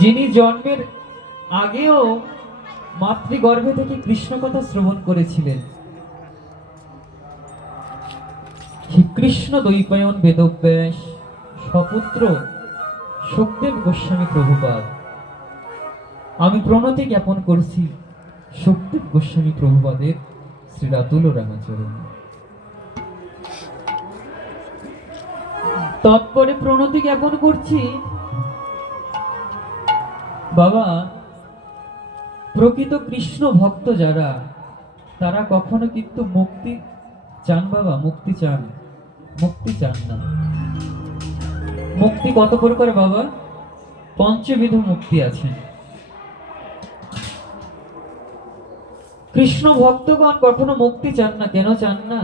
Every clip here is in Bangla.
যিনি জন্মের আগেও মাতৃগর্ভে থেকে কৃষ্ণ কথা শ্রবণ করেছিলেন, কৃষ্ণ দ্বৈপায়ন বেদব্যাস সপুত্র সুখদেব গোস্বামী প্রভুপাদ। আমি প্রণতি জ্ঞাপন করছি সুখদেব গোস্বামী প্রভুপাদের শ্রীরাতুল রামাচরণ। তৎপরে প্রণতি জ্ঞাপন করছি বাবা, প্রকৃত কৃষ্ণ ভক্ত যারা, তারা কখনো কিন্তু মুক্তি চান বাবা, মুক্তি চান, মুক্তি চান না। মুক্তি কত প্রকার বাবা? পঞ্চবিধ মুক্তি আছে। কৃষ্ণ ভক্তগণ কখনো মুক্তি চান না। কেন চান না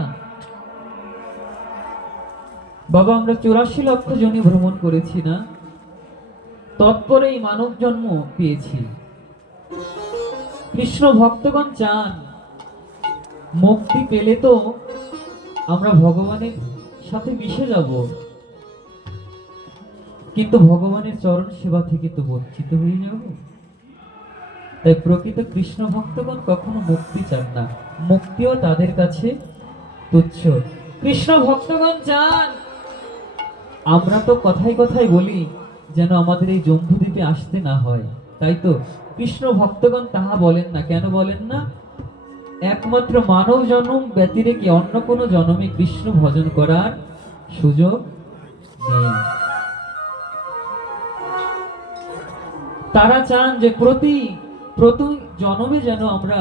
বাবা? আমরা 84 লক্ষ জনি ভ্রমণ করেছি না, তৎপরে এই মানব জন্ম পেয়েছি। কৃষ্ণ ভক্তগণ চান মুক্তি পেলে তো আমরা ভগবানের সাথে মিশে যাব, কিন্তু ভগবানের চরণ সেবা থেকে তো বঞ্চিত হয়ে যাব। তাই প্রকৃত কৃষ্ণ ভক্তগণ কখনো মুক্তি চান না, মুক্তিও তাদের কাছে তুচ্ছ। কৃষ্ণ ভক্তগণ চান, আমরা তো কথায় কথায় বলি যেন আমাদের এই জম্বুদ্বীপে আসতে না হয়, তাই তো কৃষ্ণ ভক্তগণ তাহা বলেন না। কেন বলেন না? একমাত্র মানব জন্ম ব্যতিরেকে অন্য কোনো জন্মে কৃষ্ণ ভজন করার সুযোগ নেই। তারা চান যে প্রতি জন্মে যেন আমরা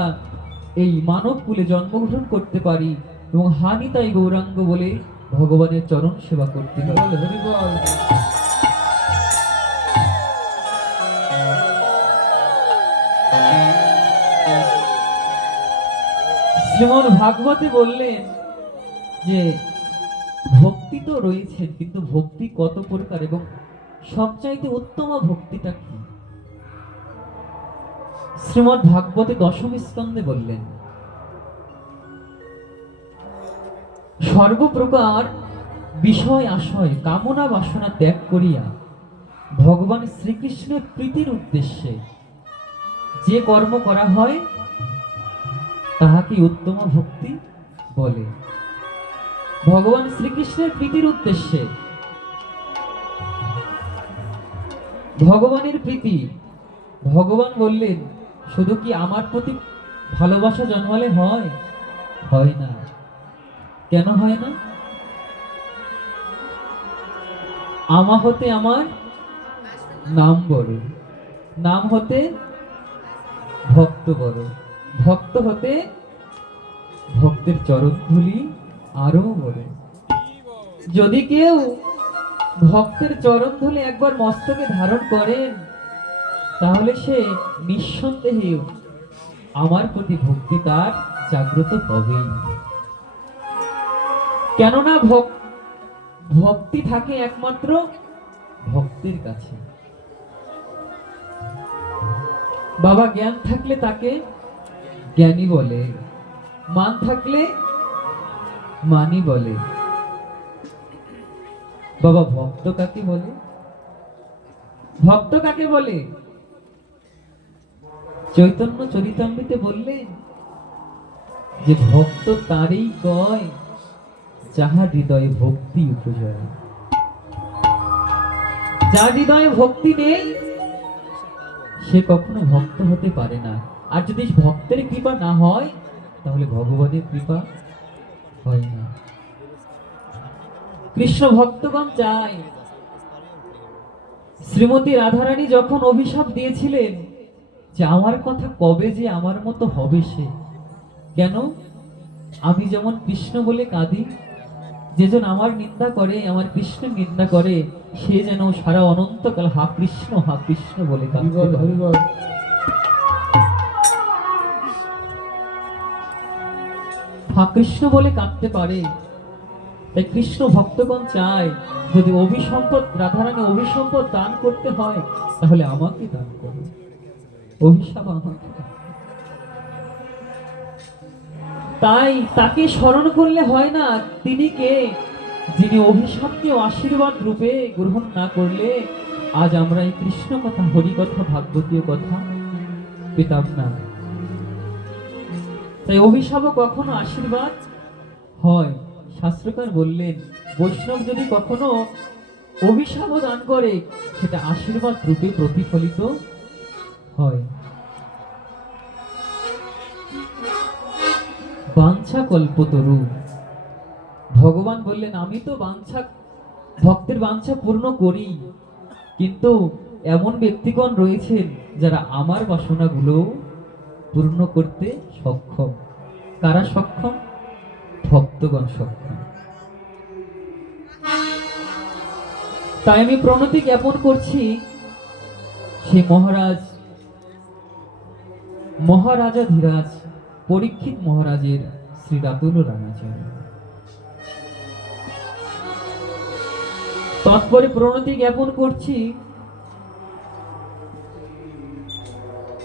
এই মানব কুলে জন্মগ্রহণ করতে পারি এবং হানি তাই গৌরাঙ্গ বলে ভগবানের চরণ সেবা করতে হবে। শ্রীমদ্ ভাগবতে বললেন যে ভক্তি তো রয়েছে, কিন্তু ভক্তি কত প্রকার এবং সবচাইতে উত্তম ভক্তিটা কি? শ্রীমদ্ ভাগবতে দশম স্কন্ধে বললেন, সর্বপ্রকার বিষয় আশয় কামনা বাসনা ত্যাগ করিয়া ভগবান শ্রীকৃষ্ণের প্রীতির উদ্দেশ্যে যে কর্ম করা হয় তাহাকে উত্তম ভক্তি বলে। ভগবান শ্রীকৃষ্ণের প্রীতির উদ্দেশ্যে, ভগবানের প্রীতি। ভগবান বললেন শুধু কি আমার প্রতি ভালোবাসা জন্মালে হয়? হয় না। কেন হয় না? আমা হতে আমার নাম বড়, নাম হতে ভক্ত বড়, ভক্ত হতে ভক্তের চরণ ধুলি আরো বড়। যদি কেউ ভক্তের চরণ ধুলি একবার মস্তকে ধারণ করেন, তাহলে সে নিঃসন্দেহে আমার প্রতি ভক্তি তার জাগ্রত হবেই। কেননা ভক্তি থাকে একমাত্র ভক্তের কাছে। বাবা, জ্ঞান থাকলে তাকে জ্ঞানী বলে, মান থাকলে মানি বলে। বাবা, ভক্ত কাকে বলে? ভক্ত কাকে বলে? চৈতন্য চরিতামৃতে বললেন যে ভক্ত তারই কয় যাহার হৃদয়ে ভক্তি উপজয়। যার হৃদয়ে ভক্তি নেই সে কখনো ভক্ত হতে পারে না। আর যদি ভক্তের কৃপা না হয় তাহলে ভগবানের কৃপা হয় না। কৃষ্ণ ভক্তগণ চায়, শ্রীমতী রাধারানী যখন অভিশাপ দিয়েছিলেন যে আমার কথা কবে যে আমার মতো হবে সে, কেন? আমি যেমন কৃষ্ণ বলে কাঁদি, যেজন আমার নিন্দা করে, আমার কৃষ্ণ নিন্দা করে, সে যেন সারা অনন্তকাল হা কৃষ্ণ বলে কাঁদতে পারে। হা কৃষ্ণ বলে কাঁদতে পারে। তাই কৃষ্ণ ভক্তগণ চায় যদি অভিসম্পদ, রাধারানী অভিসম্পদ দান করতে হয় তাহলে আমাকে দান করো, অভিশাপ আমাকে। তাই তাকে স্মরণ করলে হয় না। তিনি কে? যিনি অভিশাপকে আশীর্বাদ রূপে গ্রহণ না করলে আজ আমরা এই কৃষ্ণ কথা, হরি কথা, ভাগবতীয় কথা পেতাম না। তাই অভিশাপ কখনো আশীর্বাদ হয়। শাস্ত্রকার বললেন, বৈষ্ণব যদি কখনো অভিশাপ দান করে, সেটা আশীর্বাদ রূপে প্রতিফলিত হয়। বাঞ্ছা কল্পতরু, ভগবান বললেন, আমি তো ভক্তের বাঞ্ছা পূর্ণ করি, কিন্তু এমন ব্যক্তিগণ রয়েছেন যারা আমার বাসনাগুলো পূর্ণ করতে সক্ষম। কারা সক্ষম? ভক্তগণ সক্ষম। তাই আমি প্রণতি জ্ঞাপন করছি সেই মহারাজাধিরাজ পরীক্ষিত মহারাজের শ্রী রাতুল রামাচার্য। তৎপরে প্রণতি জ্ঞাপন করছি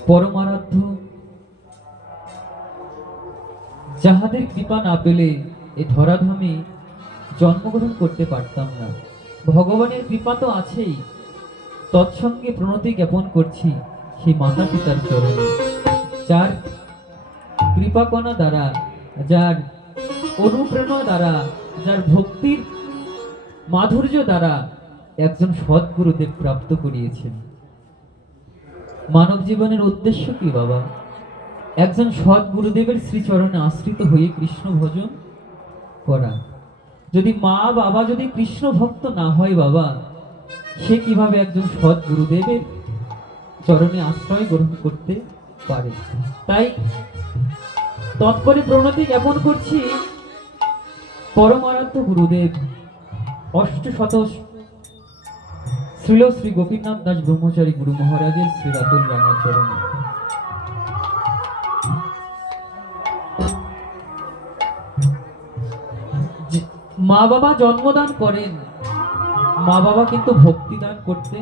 পরমারাধ্য, যাহাদের কৃপা না পেলে এ ধরাধামে জন্মগ্রহণ করতে পারতাম না। ভগবানের কৃপা তো আছেই, তৎসঙ্গে প্রণতি জ্ঞাপন করছি সেই মাতা পিতার চরণে, যার কৃপাকণা দ্বারা, যার অনুপ্রেরণা দ্বারা, যার ভক্তির মাধুর্য দ্বারা একজন সদ্গুরুদেব প্রাপ্ত করিয়েছেন। মানব জীবনের উদ্দেশ্য কি বাবা? একজন সদ্গুরুদেবের শ্রীচরণে আশ্রিত হয়ে কৃষ্ণ ভজন করা। যদি মা বাবা যদি কৃষ্ণ ভক্ত না হয় বাবা, সে কিভাবে একজন সদ্গুরুদেবের চরণে আশ্রয় গ্রহণ করতে পারে? তাই তৎপরে প্রণতি জ্ঞাপন করছি পরমারাধ্য গুরুদেব অষ্টশত শ্রীল শ্রী গোপীনাথ দাস ব্রহ্মচারী গুরু মহারাজের শ্রী রাতুল রামাচরণে। মা বাবা জন্মদান করেন, মা বাবা কিন্তু ভক্তি দান করতে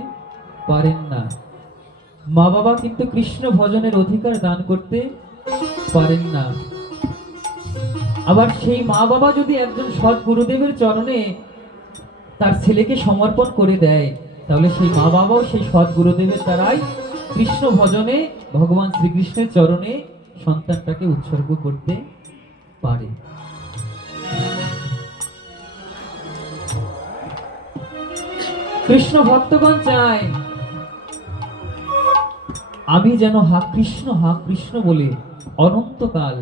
পারেন না। মা বাবা কিন্তু কৃষ্ণ ভজনের অধিকার দান করতে পারেন না। আবার সেই মা বাবা যদি একজন সৎ গুরুদেবের চরণে তার ছেলেকে সমর্পণ করে দেয়, তাহলে সেই মা বাবাও সেই সৎ গুরুদেবের দ্বারাই কৃষ্ণ ভজনে ভগবান শ্রীকৃষ্ণের চরণে সন্তানটাকে উৎসর্গ করতে পারে। কৃষ্ণ ভক্তগণ চায় আমি যেন হা কৃষ্ণ বলে অনন্তকাল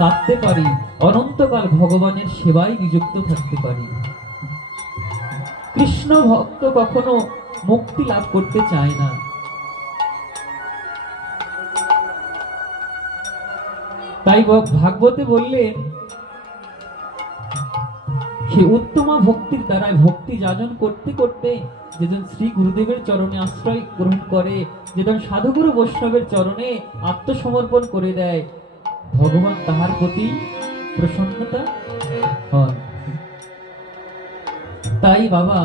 থাকতে পারি, অনন্তকাল ভগবানের সেবায় নিযুক্ত থাকতে পারি। কৃষ্ণ ভক্ত কখনো মুক্তি লাভ করতে চায় না। তাই ভাগবতে বললেন, সেই উত্তমা ভক্তির দ্বারা ভক্তি যাজন করতে করতে যেজন শ্রী গুরুদেবের চরণে আশ্রয় গ্রহণ করে, যেজন সাধুগুরু বৈষ্ণবের চরণে আত্মসমর্পণ করে দেয়, ভগবান তাহার প্রতি প্রসন্নতা হন। তাই বাবা,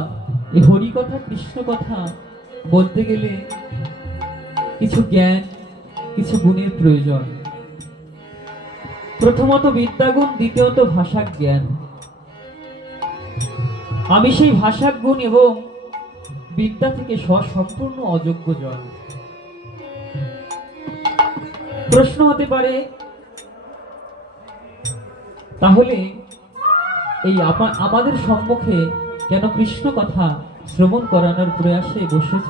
এই হরি কথা কৃষ্ণ কথা বলতে গেলে কিছু জ্ঞান, কিছু গুণের প্রয়োজন। প্রথমত বিদ্যাগুণ, দ্বিতীয়ত ভাষা জ্ঞান। আমি সেই ভাষা গুণ এবং বিদ্যা থেকে সম্পূর্ণ অযোগ্য জন। প্রশ্ন হতে পারে, তাহলে এই আমাদের সম্মুখে কেন কৃষ্ণ কথা শ্রবণ করানোর প্রয়াসে বসেছ?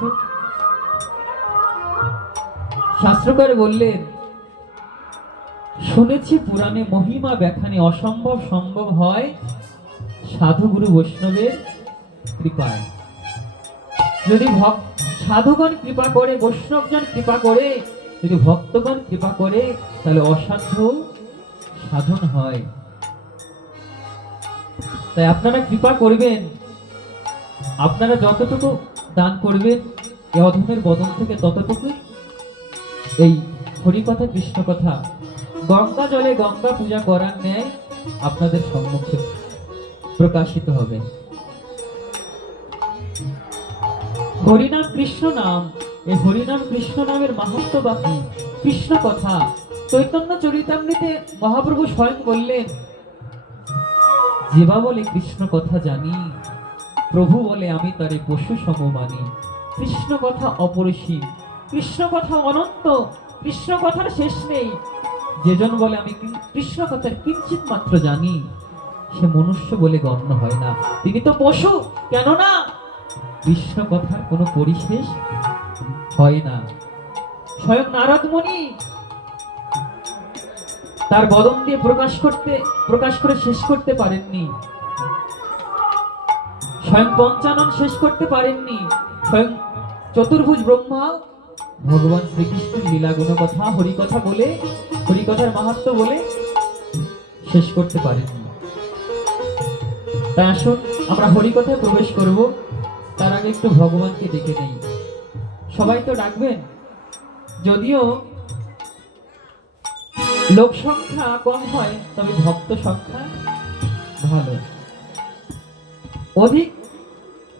শাস্ত্রকার বললেন, শুনেছি পুরাণে মহিমা ব্যাখ্যানে অসম্ভব সম্ভব হয় সাধুগুরু বৈষ্ণবের কৃপায়। যদি সাধুগণ কৃপা করে, বৈষ্ণবজন কৃপা করে, যদি ভক্তগণ কৃপা করে, তাহলে অসাধ্য সাধন হয়। তাই আপনারা কৃপা করবেন, আপনারা যতটুকু দান করবেন এই অধমের বদন থেকে, ততটুকু এই হরি কথা কৃষ্ণ কথা গঙ্গা জলে গঙ্গা পূজা করার ন্যায় আপনাদের সম্মুখে প্রকাশিত হবে। হরিনাম কৃষ্ণ নাম, এই হরিনাম কৃষ্ণ নামের মাহাত্ম্য বাকি কৃষ্ণ কথা। চৈতন্য চরিতামৃতে মহাপ্রভু স্বয়ং বললেন, যেবা বলে কৃষ্ণ কথা জানি, প্রভু বলে আমি তারে পশু সম মানি। কৃষ্ণ কথা অপরিসীম, কৃষ্ণ কথা অনন্ত, কৃষ্ণ কথার শেষ নেই। যেজন বলে আমি কৃষ্ণ কথার কিঞ্চিত মাত্র জানি, সে মনুষ্য বলে গণ্য হয় না, তিনি তো পশু। কেননা কৃষ্ণ কথার কোনো পরিশেষ হয় না। স্বয়ং নারদ মুনি তার বদন দিয়ে প্রকাশ করে শেষ করতে পারেননি, স্বয়ং পঞ্চানন শেষ করতে পারেননি, স্বয়ং চতুর্ভুজ ব্রহ্মা ভগবান শ্রীকৃষ্ণের লীলা গুণ কথা হরিকথা বলে, হরিকথার মাহাত্ম্য বলে শেষ করতে পারেননি। তাই আসুন আমরা হরিকথায় প্রবেশ করব, তার আগে একটু ভগবানকে ডেকে নেই। সবাই তো ডাকবেন, যদিও লোক সংখ্যা কম হয় তবে ভক্ত সংখ্যা ভালো। অধিক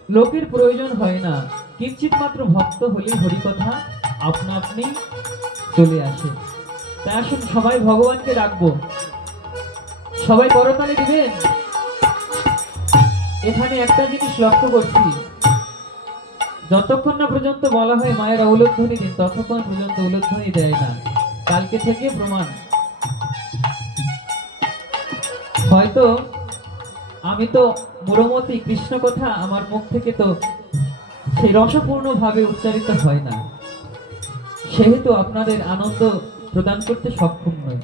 লোকের প্রয়োজন হয় না, কিঞ্চিত মাত্র ভক্ত হলেই হরিকথা আপনা আপনি চলে আসে। তাই আসুন সবাই ভগবানকে ডাকবো, সবাই করতালি দিবেন। এখানে একটা জিনিস লক্ষ্য করছি, যতক্ষণ না পর্যন্ত বলা হয় মায়েরা উলুধ্বনি দিন, ততক্ষণ পর্যন্ত উলুধ্বনি দেয় না। কালকে থেকে প্রমাণ। হয়তো আমি তো মুরমতি, কৃষ্ণ কথা আমার মুখ থেকে তো সেই রসপূর্ণ ভাবে উচ্চারিত হয় না, সেহেতু আপনাদের আনন্দ প্রদান করতে সক্ষম নই।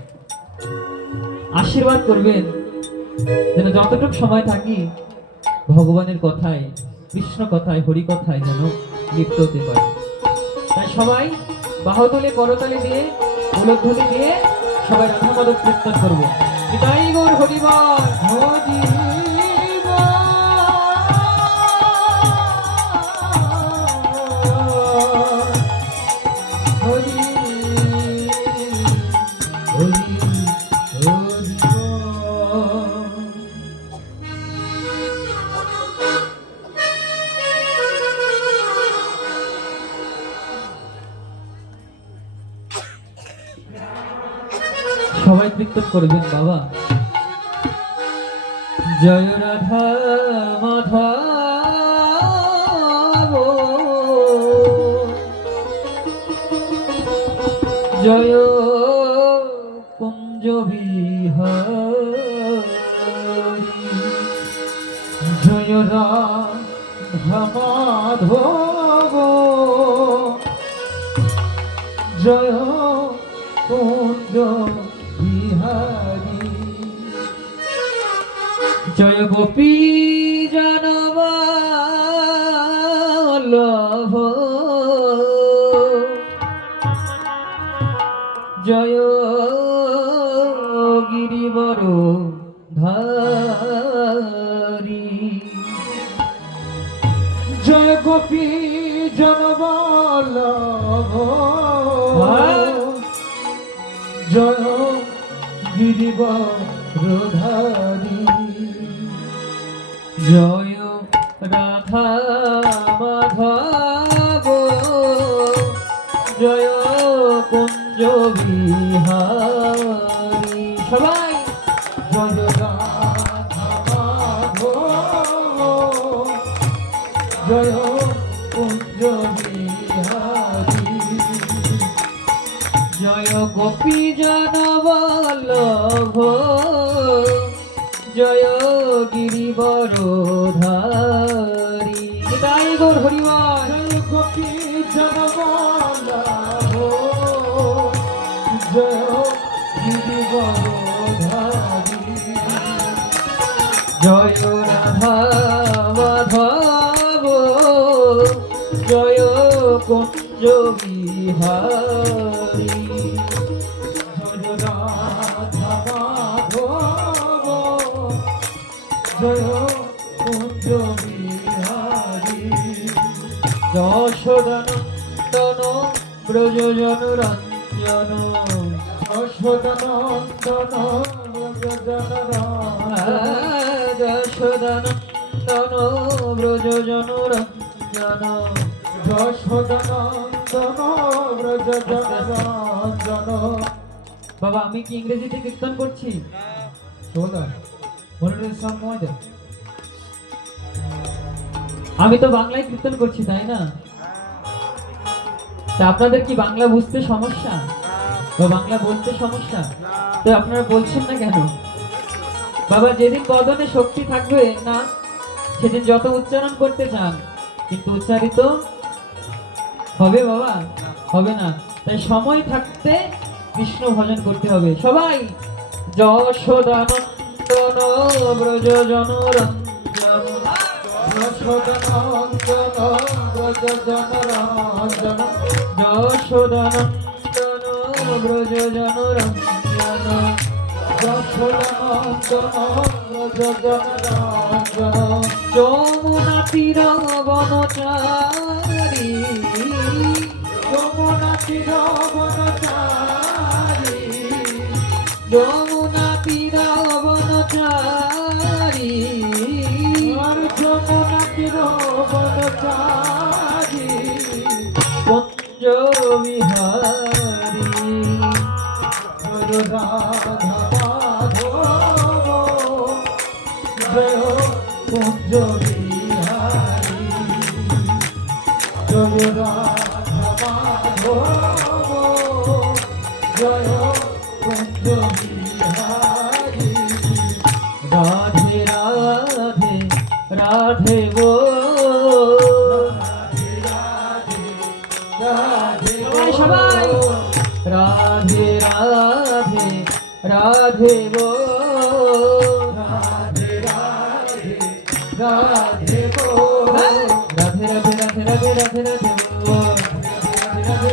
আশীর্বাদ করবেন যেন যতটুকু সময় থাকি ভগবানের কথায়, কৃষ্ণ কথায়, হরি কথায় যেন লিপ্ত হতে পারে। তাই সবাই বাহুতলে করতালি দিয়ে, উলুধ্বনি দিয়ে সবাই রাধা মাধব কীর্তন করবো। নিতাই গৌর হরিবল, হরি সবাই কীর্তন করবেন বাবা। জয় রাধা মাধব, জয় কুঞ্জ বিহারী, জয় রাধা মাধব, জয় কুঞ্জ বিহারী, জয় গোপী জনবল্লভ, জয় গিরিবর ধারী, জয় গোপী জনবল্লভ, জয় গিরিবরধারী, জয় রাধা মাধব, জয় কুঞ্জ বিহারী। সবাই জয় রাধা মাধব, জয় কুঞ্জ বিহারী, জয় গোপী জনবল্লভ, জয় গিরিবরধারী। নিতাই গৌর হরিবল, জয় গোপী জনবল্লভ, জয় গিরিবরধারী, জয় রাধা মাধব, জয় কুঞ্জ বিহারী, জয় রাধা মাধব, জয় কুঞ্জ বিহারী, যশোদানন্দন ব্রজ জনরঞ্জন, যশোদানন্দন ব্রজ জনরঞ্জন, যশোদানন্দন ব্রজ জনরঞ্জন, যশোদানন্দন ব্রজ জনরঞ্জন। বাবা আমি কি ইংরেজিতে কীর্তন করছি? শোনা মনে সময় দেন। আমি তো বাংলায় কীর্তন করছি, তাই না? তা আপনাদের কি বাংলা বুঝতে সমস্যা বা বাংলা বলতে সমস্যা? তো আপনারা বলছেন না কেন? বাবা, যেদিন বদনে শক্তি থাকবে না, সেদিন যত উচ্চারণ করতে চান, কিন্তু উচ্চারিত হবে বাবা? হবে না। তাই সময় থাকতে কৃষ্ণ ভজন করতে হবে। সবাই যশোদানন্দন ব্রজ জনরঞ্জন, যশোদানন্দন ব্রজ জনরঞ্জন, যশোদানন্দন ব্রজ জনরঞ্জন, যশোদানন্দন ব্রজ জনরঞ্জন, যমুনা তীর বনচারী, যমুনা তীর বনচারী, যমুনা তীর বনচারী, যমুনা তীর বনচারী, কুঞ্জ বিহারী, রাধা মাধব, জয় কুঞ্জ বিহারী, জয় রাধা মাধব, জয় কুঞ্জ বিহারী, রাধে রাধে রাধে গো, রাধে সবাই রাধে রাধে রাধে গো, রাধে রাধে রাধে গো, রাধে রাধে রাধে রাধে রাধে রাধে গো, রাধে রাধে রাধে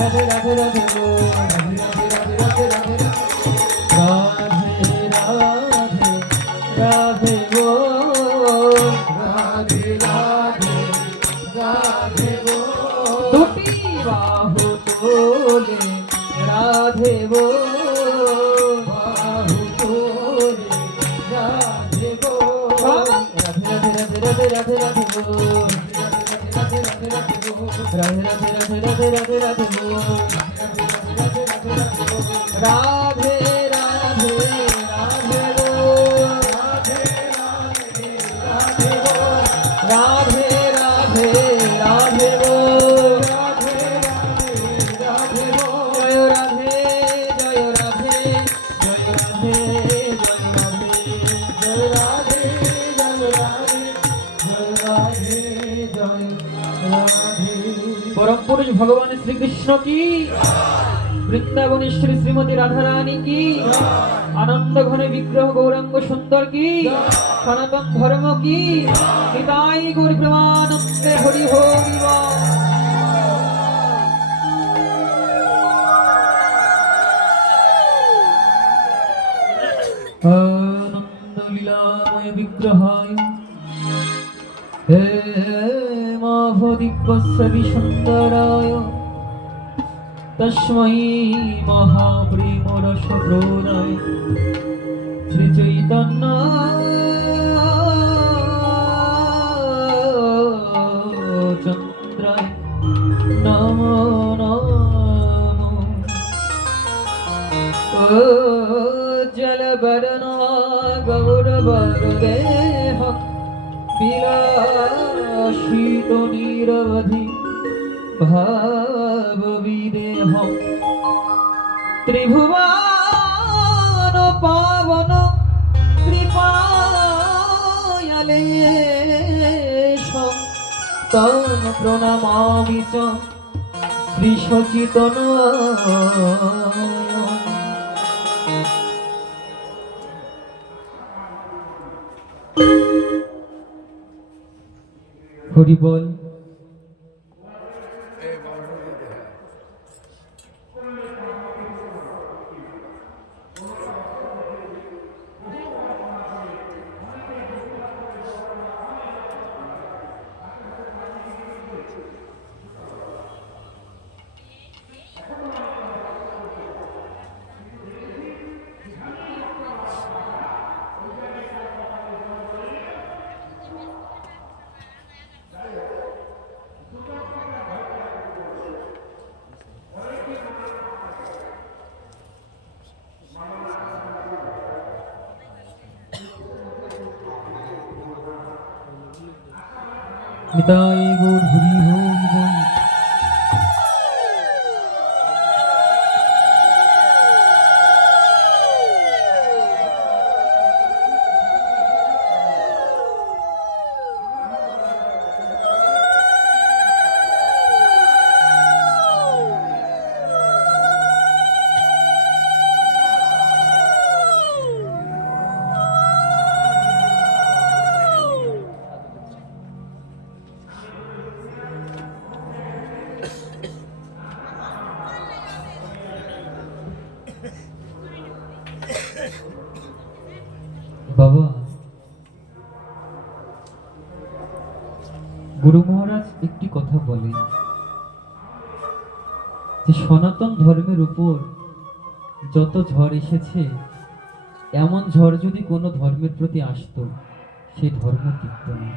রাধে রাধে রাধে গো, রাধে রাধে রাধে রাধে রাধে গো, রাধে রাধে রাধে গো, দুটি বাহু তোলে রাধে গো, বাহু তোলে রাধে গো, রাধে রাধে রাধে রাধে রাধে গো, রাধে রাধে রাধে রাধে গো, রাধে রাধে রাধে রাধে রাধে গো, রাধে রাধে রাধে গো, রাধে রাধে রাধে গো, জয় রাধে জয় রাধে জয় রাধে জয় রাধে জয় রাধে জয় রাধে জয় রাধে জয় রাধে। পরম পুরুষ ভগবান শ্রীকৃষ্ণ কি, বৃন্দাবনী শ্রী শ্রীমতী রাধা রানী কি, আনন্দ ঘনে বিগ্রহ গৌরাঙ্গ সুন্দর কি, সনাতন ধর্ম কি, নিতাই গৌর প্রেমানন্দে হরি হরি বল। আনন্দ লীলাময় বিগ্রহায় হে মাভদিব্যস্বী সুন্দরায় তস্मै মহাপ্রেম রস প্রদায় শ্রী চৈতন্য চন্দ্রায় নমো নমো। ও জলবরণ গৌরবরদেহ বিলাসিত নিরবধি ভাব বিদেহ ত্রিভুবন পাবন কৃপায়ালেশ তং প্রণমামি চ শ্রী সচিতন। হরি বল। নিতাই গৌর হরি হরি বল। বাবা, গুরু মহারাজ একটি কথা বলেন যে সনাতন ধর্মের উপর যত ঝড় এসেছে, এমন ঝড় যদি কোনো ধর্মের প্রতি আসতো, সেই ধর্ম টিকত না।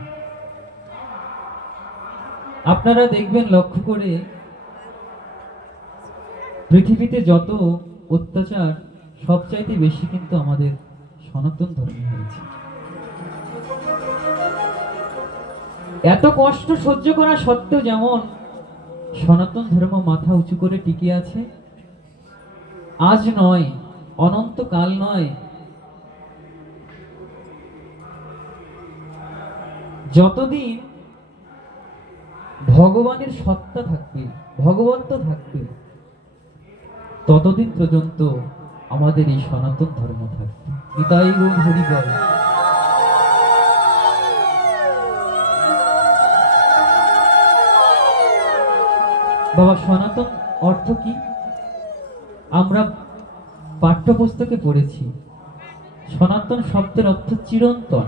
আপনারা দেখবেন লক্ষ্য করে, পৃথিবীতে যত অত্যাচার সবচাইতে বেশি কিন্তু আমাদের সনাতন ধর্মে হয়েছে। এত কষ্ট সহ্য করা সত্ত্বেও যেমন সনাতন ধর্ম মাথা উঁচু করে টিকে আছে, আজ নয়, অনন্তকাল নয়, যতদিন ভগবানের সত্তা থাকবে, ভগবন্ত থাকবে, ততদিন পর্যন্ত আমাদের এই সনাতন ধর্ম থাকবে। নিতাই গৌর হরি বল। বাবা, সনাতন অর্থ কি? আমরা পাঠ্যপুস্তকে পড়েছি, সনাতন শব্দের অর্থ চিরন্তন।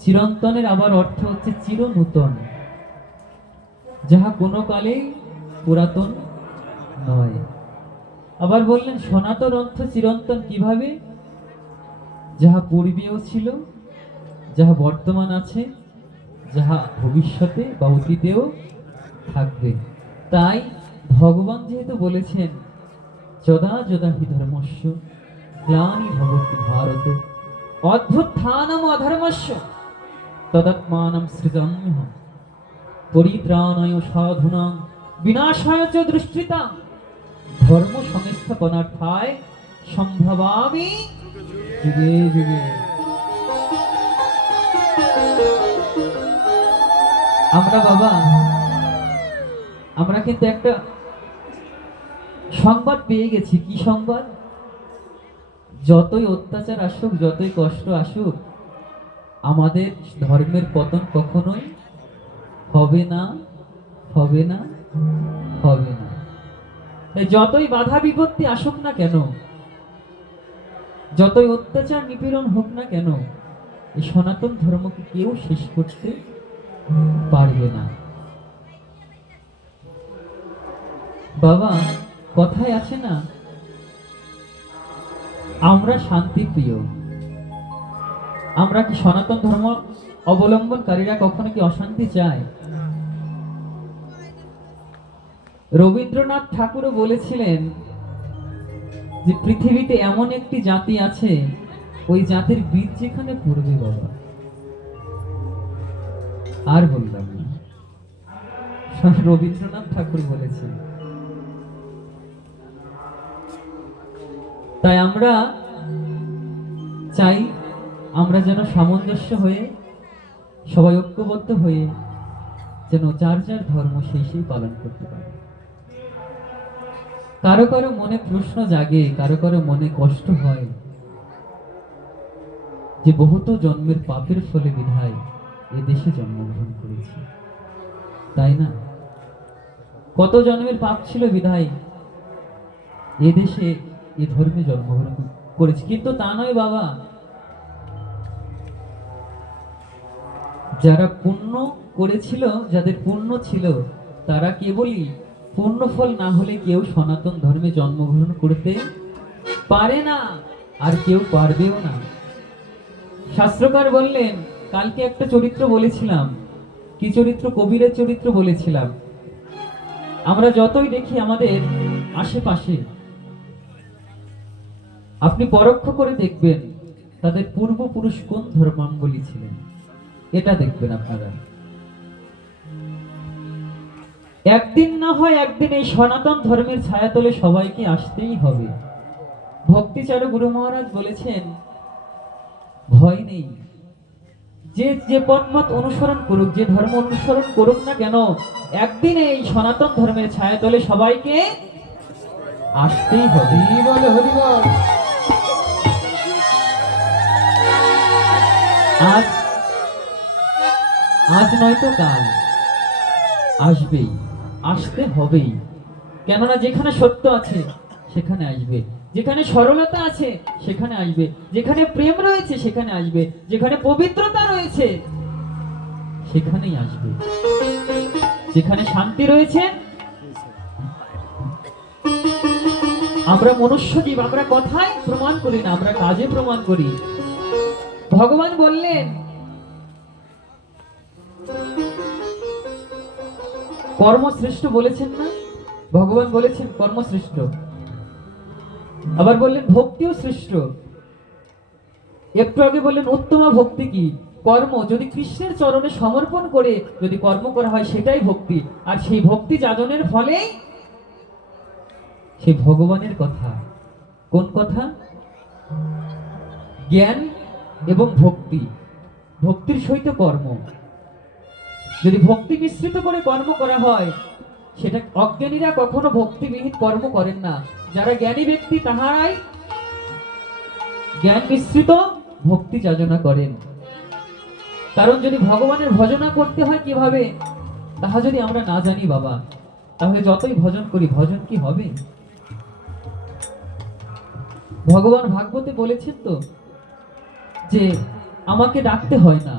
চিরন্তনের আবার অর্থ হচ্ছে চিরনূতন, যাহা কোনো কালেই পুরাতন নয়। আবার বললেন সনাতন অর্থ চিরন্তন কিভাবে? যাহা পূর্বেও ছিল, যাহা বর্তমান আছে, যাহা ভবিষ্যতে বা অতীতেও থাকবে। তাই ভগবান যেহেতু বলেছেন যদা যদা হি ধর্মস্য গ্লানি ভবতি ভারত অভ্যুত্থানম অধর্মস্য তদাত্মানম সৃজাম্যহম পরিত্রাণায় সাধুনাং বিনাশায় চ দুষ্কৃতাং ধর্ম সংস্থাপনার্থায় সম্ভবামি যুগে যুগে। আমরা বাবা, আমরা কিন্তু একটা সংবাদ পেয়ে গেছি। কি সংবাদ? যতই অত্যাচার আসুক, যতই কষ্ট আসুক, আমাদের ধর্মের পতন কখনোই হবে না, হবে না, হবে না। যতই বাধা বিপত্তি আসুক না কেন, যতই অত্যাচার নিপীড়ন হোক না কেন, এই সনাতন ধর্মকে কেউ শেষ করতে পারবে না। বাবা, কথায় আছে না, আমরা শান্তি প্রিয়। আমরা কি সনাতন ধর্ম অবলম্বনকারীরা কখনো কি অশান্তি চায়? রবীন্দ্রনাথ ঠাকুরও বলেছিলেন যে পৃথিবীতে এমন একটি জাতি আছে, ওই জাতির বীজ যেখানে পড়বে বাবা, আর বললাম না, রবীন্দ্রনাথ ঠাকুর বলেছেন। তাই আমরা চাই আমরা যেন সামঞ্জস্য হয়ে, সবাই ঐক্যবদ্ধ হয়ে যেন যার যার ধর্ম সেই সেই পালন করতে পারে। কারো কারো মনে প্রশ্ন জাগে, কারো কারো মনে কষ্ট হয় যে বহুত জন্মের পাপের ফলে বিধায় এ দেশে জন্মগ্রহণ করেছি, তাই না? কত জন্মের পাপ ছিল বিধায় এ দেশে এ ধর্মে জন্মগ্রহণ করেছি। কিন্তু তা নয় বাবা, যারা পুণ্য করেছিল, যাদের পুণ্য ছিল, তারা কেবলই পুণ্য ফল না হলে কেউ সনাতন ধর্মে জন্মগ্রহণ করতে পারে না, আর কেউ পারবেও না। শাস্ত্রকার বললেন, কালকে একটা চরিত্র বলেছিলাম। কি চরিত্র? কবিরের চরিত্র বলেছিলাম। আমরা যতই দেখি আমাদের আশেপাশে, আপনি পরোক্ষ করে দেখবেন তাদের পূর্বপুরুষ কোন ধর্মাবলম্বী ছিলেন, এটা দেখবেন আপনারা। একদিন না হয় একদিন এই সনাতন ধর্মের ছায়াতলে সবাইকে আসতেই হবে। ভক্তিচারু গুরু মহারাজ বলেছেন, ভয় নেই, যে যে পথ অনুসরণ করুক, যে ধর্ম অনুসরণ করুক না কেন, একদিন এই সনাতন ধর্মের ছায়াতলে সবাইকে আসতেই হবে। হরি বল, হরি বল। আজ আজ নয়তো কাল আসবেই, আসতে হবেই। কেননা যেখানে সত্য আছে সেখানে আসবে, যেখানে সরলতা আছে সেখানে আসবে, যেখানে প্রেম রয়েছে সেখানে আসবে, যেখানে পবিত্রতা রয়েছে সেখানেই আসবে, যেখানে শান্তি রয়েছে। আমরা মনুষ্য জীব, আমরা কথায় প্রমাণ করি না, আমরা কাজে প্রমাণ করি। ভগবান বললেন, কর্মশ্রেষ্ঠ বলেছেন না, ভগবান বলেছেন কর্মশ্রেষ্ঠ, আবার বললেন ভক্তিও শ্রেষ্ঠ। একটু আগে বললেন উত্তমা ভক্তি কি? কর্ম। যদি কৃষ্ণের চরণে সমর্পণ করে যদি কর্ম করা হয় সেটাই ভক্তি, আর সেই ভক্তি যাজনের ফলেই সেই ভগবানের কথা। কোন কথা? জ্ঞান এবং ভক্তি, ভক্তির সহিত কর্ম। যদি ভক্তি মিশ্রিত করে কর্ম করা হয়, সেটা অজ্ঞানীরা কখনো ভক্তিবিহীন কর্ম করেন না। যারা জ্ঞানী ব্যক্তি তাহারাই জ্ঞান মিশ্রিত ভক্তি যাচনা করেন। কারণ যদি ভগবানের ভজনা করতে হয় কিভাবে, তাহা যদি আমরা না জানি বাবা, তাহলে যতই ভজন করি ভজন কি হবে? ভগবান ভাগবতে বলেছেন তো যে আমাকে ডাকতে হয় না,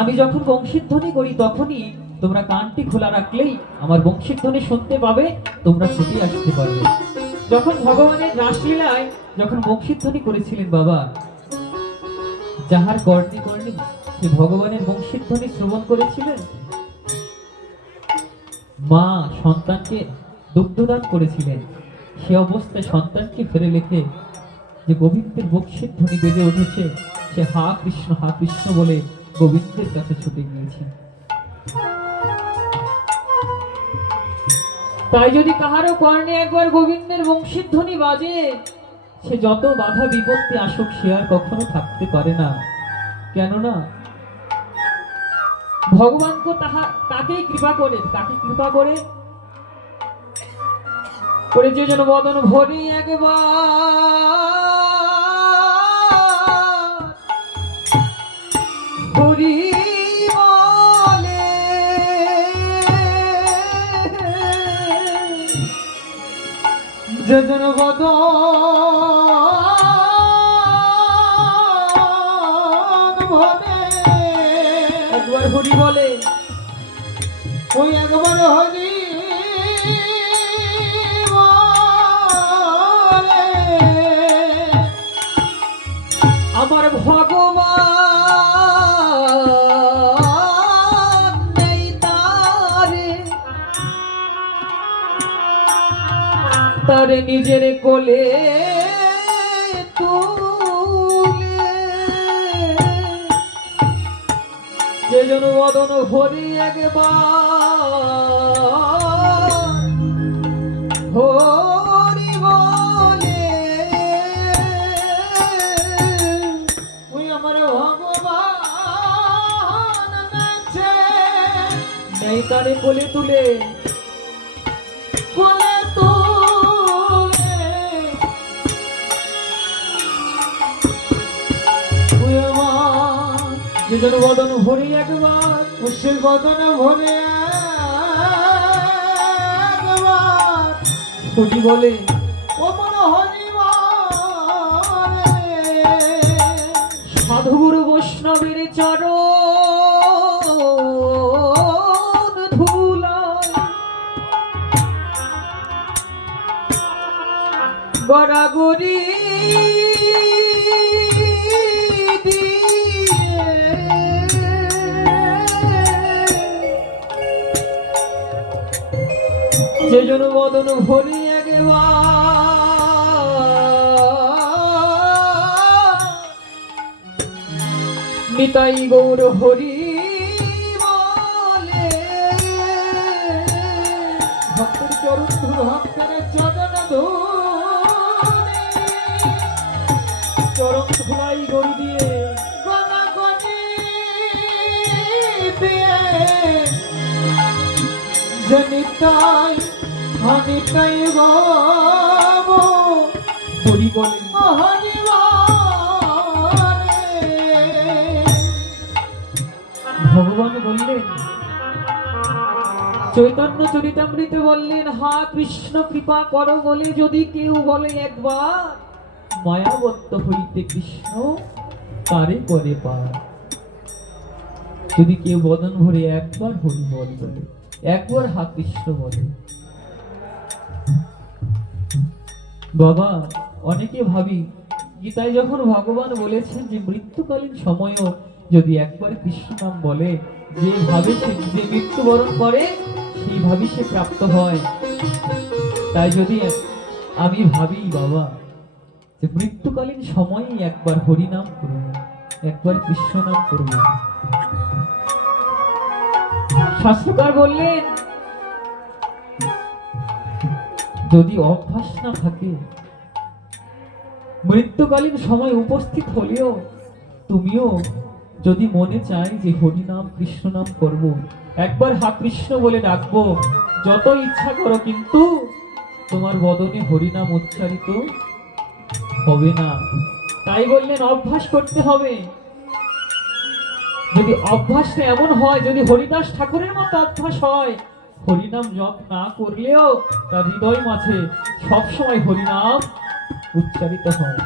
আমি যখন বংশীধ্বনি করি তখনই তোমরা কানটি খোলা রাখলেই আমার বংশীধ্বনি শুনতে পাবে, তোমরা ছুটে আসতে পারবে। যখন ভগবানের রাসলীলায় যখন বংশীধ্বনি করেছিলেন বাবা, যাহার কর্ণে কর্ণে সে ভগবানের বংশীধ্বনি শ্রবণ করেছিলেন, মা সন্তানকে দুগ্ধদান করেছিলেন, সে অবস্থায় সন্তানকে ফেরে লেখে যে গোবিন্দের বংশীধ্বনি বেজে উঠেছে, সে হা কৃষ্ণ বলে গোবিন্দের কাছে ছুটে গিয়েছে। তাই যদি কাহারও কর্ণে একবার গোবিন্দের বংশীধ্বনি বাজে, সে যত বাধা বিপত্তি আসুক সে আর কখনো থাকতে পারে না। কেননা ভগবান তো তাকেই কৃপা করে, তাকে কৃপা করে করে যে যেন বদন ভরি একবার হরি বলে, যে যেন বদন ভরে একবার হরি বলে, ওই একবার হরি বলে। আমার ভগবান নেই তারে, তারে নিজের কোলে তুলে, যে জন বদন ভরি একবার হরি বলে, ওই আমার ভগবান নাচে নেই তারে কোলে তুলে, কোলে তুলে। ওই আমার যে জন বদন ভরি একবার সে বদন ভরে একবার হরি বলে, অমর হরি বলে। সাধুগুরু বৈষ্ণবের চরণ ধুলায় গড়াগড়ি যে জন বদন ভরি একবার নিতাই গৌর হরি বলে, যে নিতাই অনিতাই গাব হরি বলে ভগবান বললেন, চৈতন্য চরিতামৃতে বললেন, হা কৃষ্ণ কৃপা করো বলে যদি কেউ বলে একবার, মায়াবত্ত হইতে কৃষ্ণ তারে করে পার। যদি কেউ বদন ভরে একবার হরি বল বলে, একবার হা কৃষ্ণ বলে। বাবা, অনেকে ভাবি গীতায় যখন ভগবান বলেছেন যে মৃত্যুকালীন সময়ও যদি একবার কৃষ্ণ নাম বলে, যে ভাবে সে যে মৃত্যুবরণ করে সেইভাবে সে প্রাপ্ত হয়। তাই যদি আমি ভাবি বাবা যে মৃত্যুকালীন সময়েই একবার হরি নাম করব, একবার কৃষ্ণ নাম করব। শাস্ত্রকার বললেন, যদি অভ্যাস না থাকে, মৃত্যুকালীন সময় উপস্থিত হলেও তুমিও যদি মনে চাই যে হরি নাম কৃষ্ণ নাম করব, একবার হা কৃষ্ণ বলে ডাকবো, যত ইচ্ছা করো, কিন্তু তোমার বদনে হরি নাম উচ্চারিত হবে না। তাই বললেন অভ্যাস করতে হবে। যদি অভ্যাসটা এমন হয়, যদি হরিদাস ঠাকুরের মতো অভ্যাস হয়, হরিনাম জপ না করলেও তার হৃদয় মাঝে সবসময় হরিনাম উচ্চারিত হয়।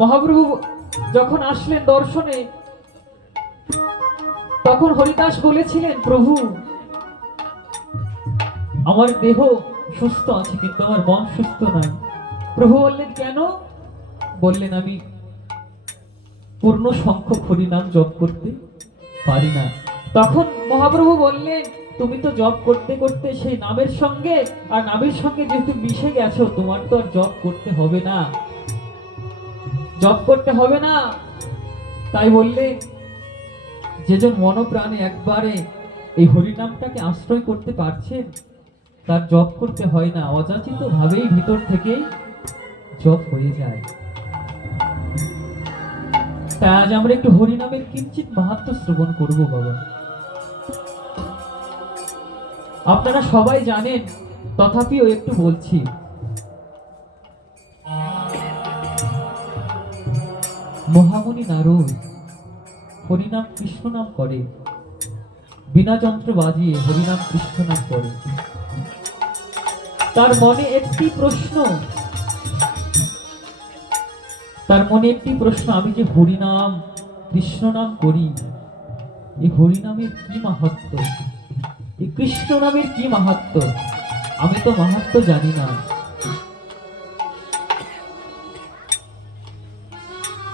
মহাপ্রভু যখন আসলেন দর্শনে, তখন হরিদাস বলেছিলেন, প্রভু আমার দেহ সুস্থ আছে কিন্তু আমার মন সুস্থ নাই। প্রভু বললেন, কেন? বললেন, আমি পূর্ণ সংখ্যক হরিনাম জপ করতে পারি না। তখন মহাপ্রভু বললেন, তুমি তো জপ করতে করতে সেই নামের সঙ্গে আর নামের সঙ্গে যেহেতু মিশে গেছো, তোমার তো আর জপ করতে হবে না, জপ করতে হবে না। তাই বললে, যেজন মনপ্রাণে একবারে এই হরিনামটাকে আশ্রয় করতে পারছেন, তার জপ করতে হয় না, অযাচিত ভাবেই ভিতর থেকেই জপ হয়ে যায়। তাই আজ আমরা একটু হরিনামের কিঞ্চিত মাহাত্ম্য শ্রবণ করব বাবা। আপনারা সবাই জানেন, তথাপিও একটু বলছি। মহামুনি নারদ হরিনাম কৃষ্ণ নাম করে, বিনা যন্ত্র বাজিয়ে হরিনাম কৃষ্ণ নাম করে। তার মনে একটি প্রশ্ন, আমি যে হরিনাম কৃষ্ণ নাম করি, এই হরিনামের কি মাহাত্ম্য, এই কৃষ্ণ নামের কি মাহাত্ম্য? আমি তো মাহাত্ম্য জানি না।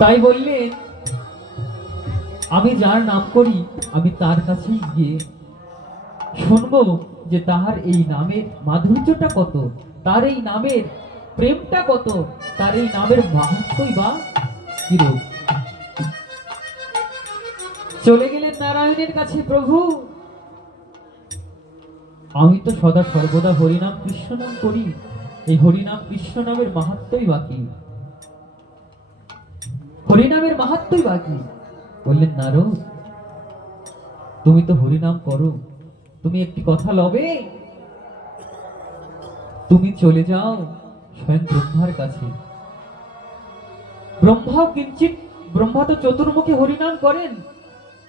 তাই বললেন, আমি যার নাম করি, আমি তার কাছেই গিয়ে শুনবো যে তাহার এই নামের মাধুর্যটা কত, তার এই নামের প্রেমটা কত, তার এই নামের মাহাত্ম্যই বা কিরূপ। চলে গেলেন নারায়ণের কাছে। প্রভু, আমি তো সদা সর্বদা হরিনাম কৃষ্ণ নাম করি, এই হরিনাম কৃষ্ণ নামের মাহাত্ম্যই বাকি, হরিনামের মাহাত্ম্যই বাকি। বললেন, নারদ, তুমি তো হরিনাম করো, তুমি একটি কথা লবে, তুমি চলে যাও স্বয়ং ব্রহ্মার কাছে। ব্রহ্মা তো চতুর্মুখী হরিনাম করেন,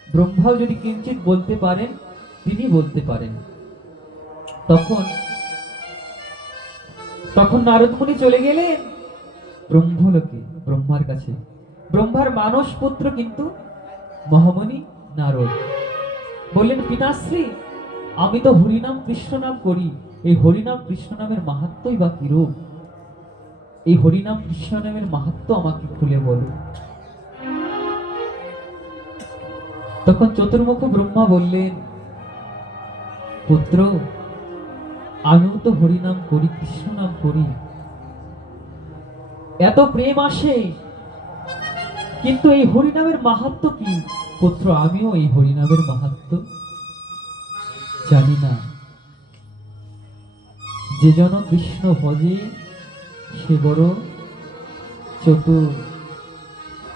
ব্রহ্মাও যদি কিঞ্চিত বলতে পারেন, তিনি বলতে পারেন। তখন নারদ মুনি চলে গেলেন ব্রহ্মলোকে, ব্রহ্মার কাছে। ব্রহ্মার মানস পুত্র কিন্তু মহামুনি নারদ। বললেন, পিতাশ্রী, আমি তো হরিনাম কৃষ্ণ নাম করি, এই হরিনাম কৃষ্ণ নামের মাহাত্ম্যই বা কিরূপ? এই হরিনাম কৃষ্ণ নামের মাহাত্ম্য আমাকে খুলে বলো। তখন চতুর্মুখ ব্রহ্মা বললেন, পুত্র, আমিও তো হরিনাম করি, কৃষ্ণ নাম করি, এত প্রেম আসে, কিন্তু এই হরিনামের মাহাত্ম্য কি? পুত্র, আমিও এই হরিনামের মাহাত্ম্য জানি না। যে জন কৃষ্ণ ভজে সে বড় চতুর।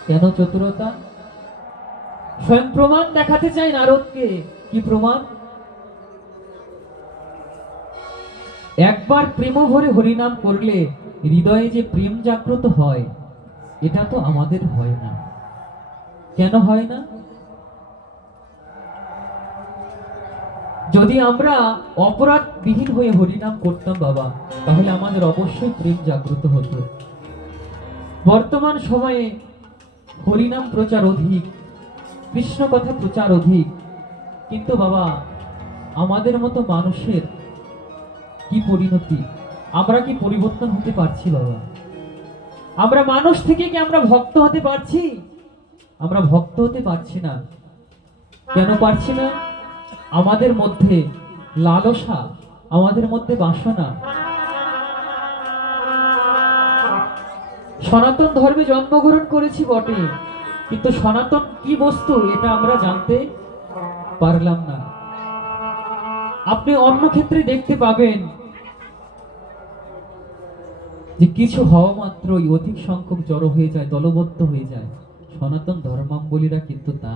কেন চতুরতা? স্বয়ং প্রমাণ দেখাতে চাই নারদকে। কি প্রমাণ? একবার প্রেম ভরে হরিনাম করলে হৃদয়ে যে প্রেম জাগ্রত হয়, এটা তো আমাদের হয় না। কেন হয় না? যদি আমরা অপরাধবিহীন হয়ে হরিনাম করতাম বাবা, তাহলে আমাদের অবশ্যই প্রেম জাগ্রত হতো। বর্তমান সময়ে হরিনাম প্রচার অধিক, কৃষ্ণ কথা প্রচার অধিক, কিন্তু বাবা আমাদের মতো মানুষের কি পরিণতি? আমরা কি পরিবর্তন হতে পারছি বাবা? আমরা মানুষ থেকে কি আমরা ভক্ত হতে পারছি? আমরা ভক্ত হতে পারছি না। কেন পারছি না? আমাদের মধ্যে লালসা, আমাদের মধ্যে বাসনা। সনাতন ধর্মে জন্মগ্রহণ করেছি বটে, কিন্তু সনাতন কি বস্তু এটা আমরা জানতে পারলাম না। আপনি অন্য ক্ষেত্রে দেখতে পাবেন যে কিছু হওয়া মাত্রই অধিক সংখ্যক জড়ো হয়ে যায়, দলবদ্ধ হয়ে যায়। সনাতন ধর্মাবলীরা কিন্তু তা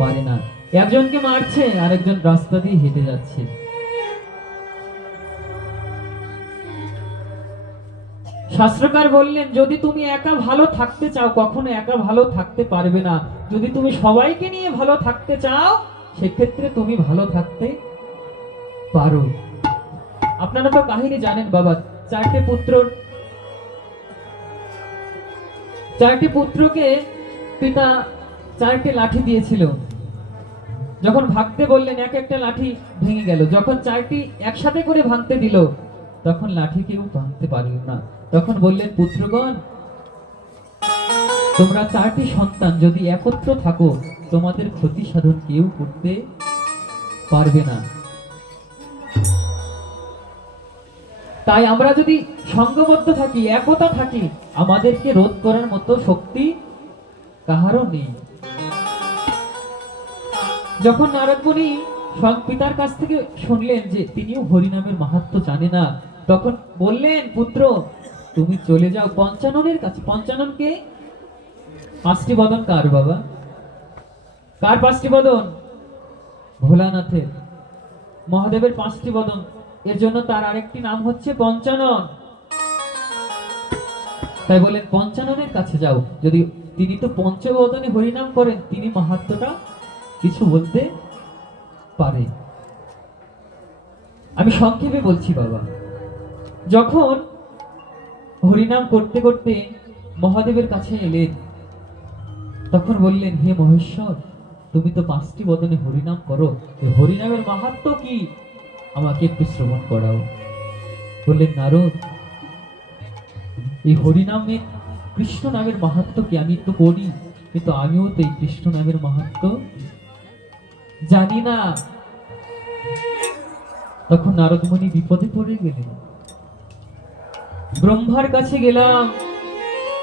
পারে না। একজনকে মারছে, আরেকজন রাস্তা দিয়ে হেঁটে যাচ্ছে। শাস্ত্রকার বললেন, যদি তুমি একা ভালো থাকতে চাও, কখনো একা ভালো থাকতে পারবে না। যদি তুমি সবাইকে নিয়ে ভালো থাকতে চাও, সেক্ষেত্রে তুমি ভালো থাকতে পারো। আপনারা তো কাহিনী জানেন বাবা, চারটি পুত্রকে পিতা চারটি লাঠি দিয়েছিল। যখন ভাগতে বললেন, এক একটা লাঠি ভেঙে গেল। যখন চারটি একসাথে করে ভাঙতে দিল, তখন লাঠি কেউ ভাঙতে পারল না। তখন বললেন, পুত্রগণ, তোমরা চারটি সন্তান যদি একত্র থাকো, তোমাদের ক্ষতি সাধন কেউ করতে পারবে না। তাই আমরা যদি সংঘবদ্ধ থাকি, একতা থাকি, আমাদেরকে রোধ করার মতো শক্তি কাহারও নেই। যখন নারদ মুনি স্বয়ং পিতার কাছ থেকে শুনলেন যে তিনিও হরিনামের মাহাত্ম্য জানে না, তখন বললেন, পুত্র তুমি চলে যাও পঞ্চাননের কাছে। পঞ্চাননকে পাঁচটি বদন কার বাবা? কার পাঁচটি বদন? ভোলানাথের, মহাদেবের পাঁচটি বদন। এর জন্য তার আরেকটি নাম হচ্ছে পঞ্চানন। তাই বলেন পঞ্চাননের কাছে যাও। যদি তিনি তো পঞ্চবদনে হরিনাম করেন, তিনি মাহাত্ম্যটা কিছু বলতে পারে। আমি সংক্ষেপে বলছি বাবা, যখন হরিনাম করতে করতে মহাদেবের কাছে এলেন, তখন বললেন, হে মহেশ্বর, তুমি তো পাঁচটি বদনে হরিনাম করো, এই হরিনামের মাহাত্ম্য কি আমাকে একটু শ্রবণ করাও। বললেন, নারদ, এই হরিনামের কৃষ্ণ নামের মাহাত্ম্য কি আমি তো করি, কিন্তু আমিও তো এই কৃষ্ণ নামের মাহাত্ম্য জানি না। তখন নারদ মুনি বিপদে পড়ে গেলেন। ব্রহ্মার কাছে গেলাম,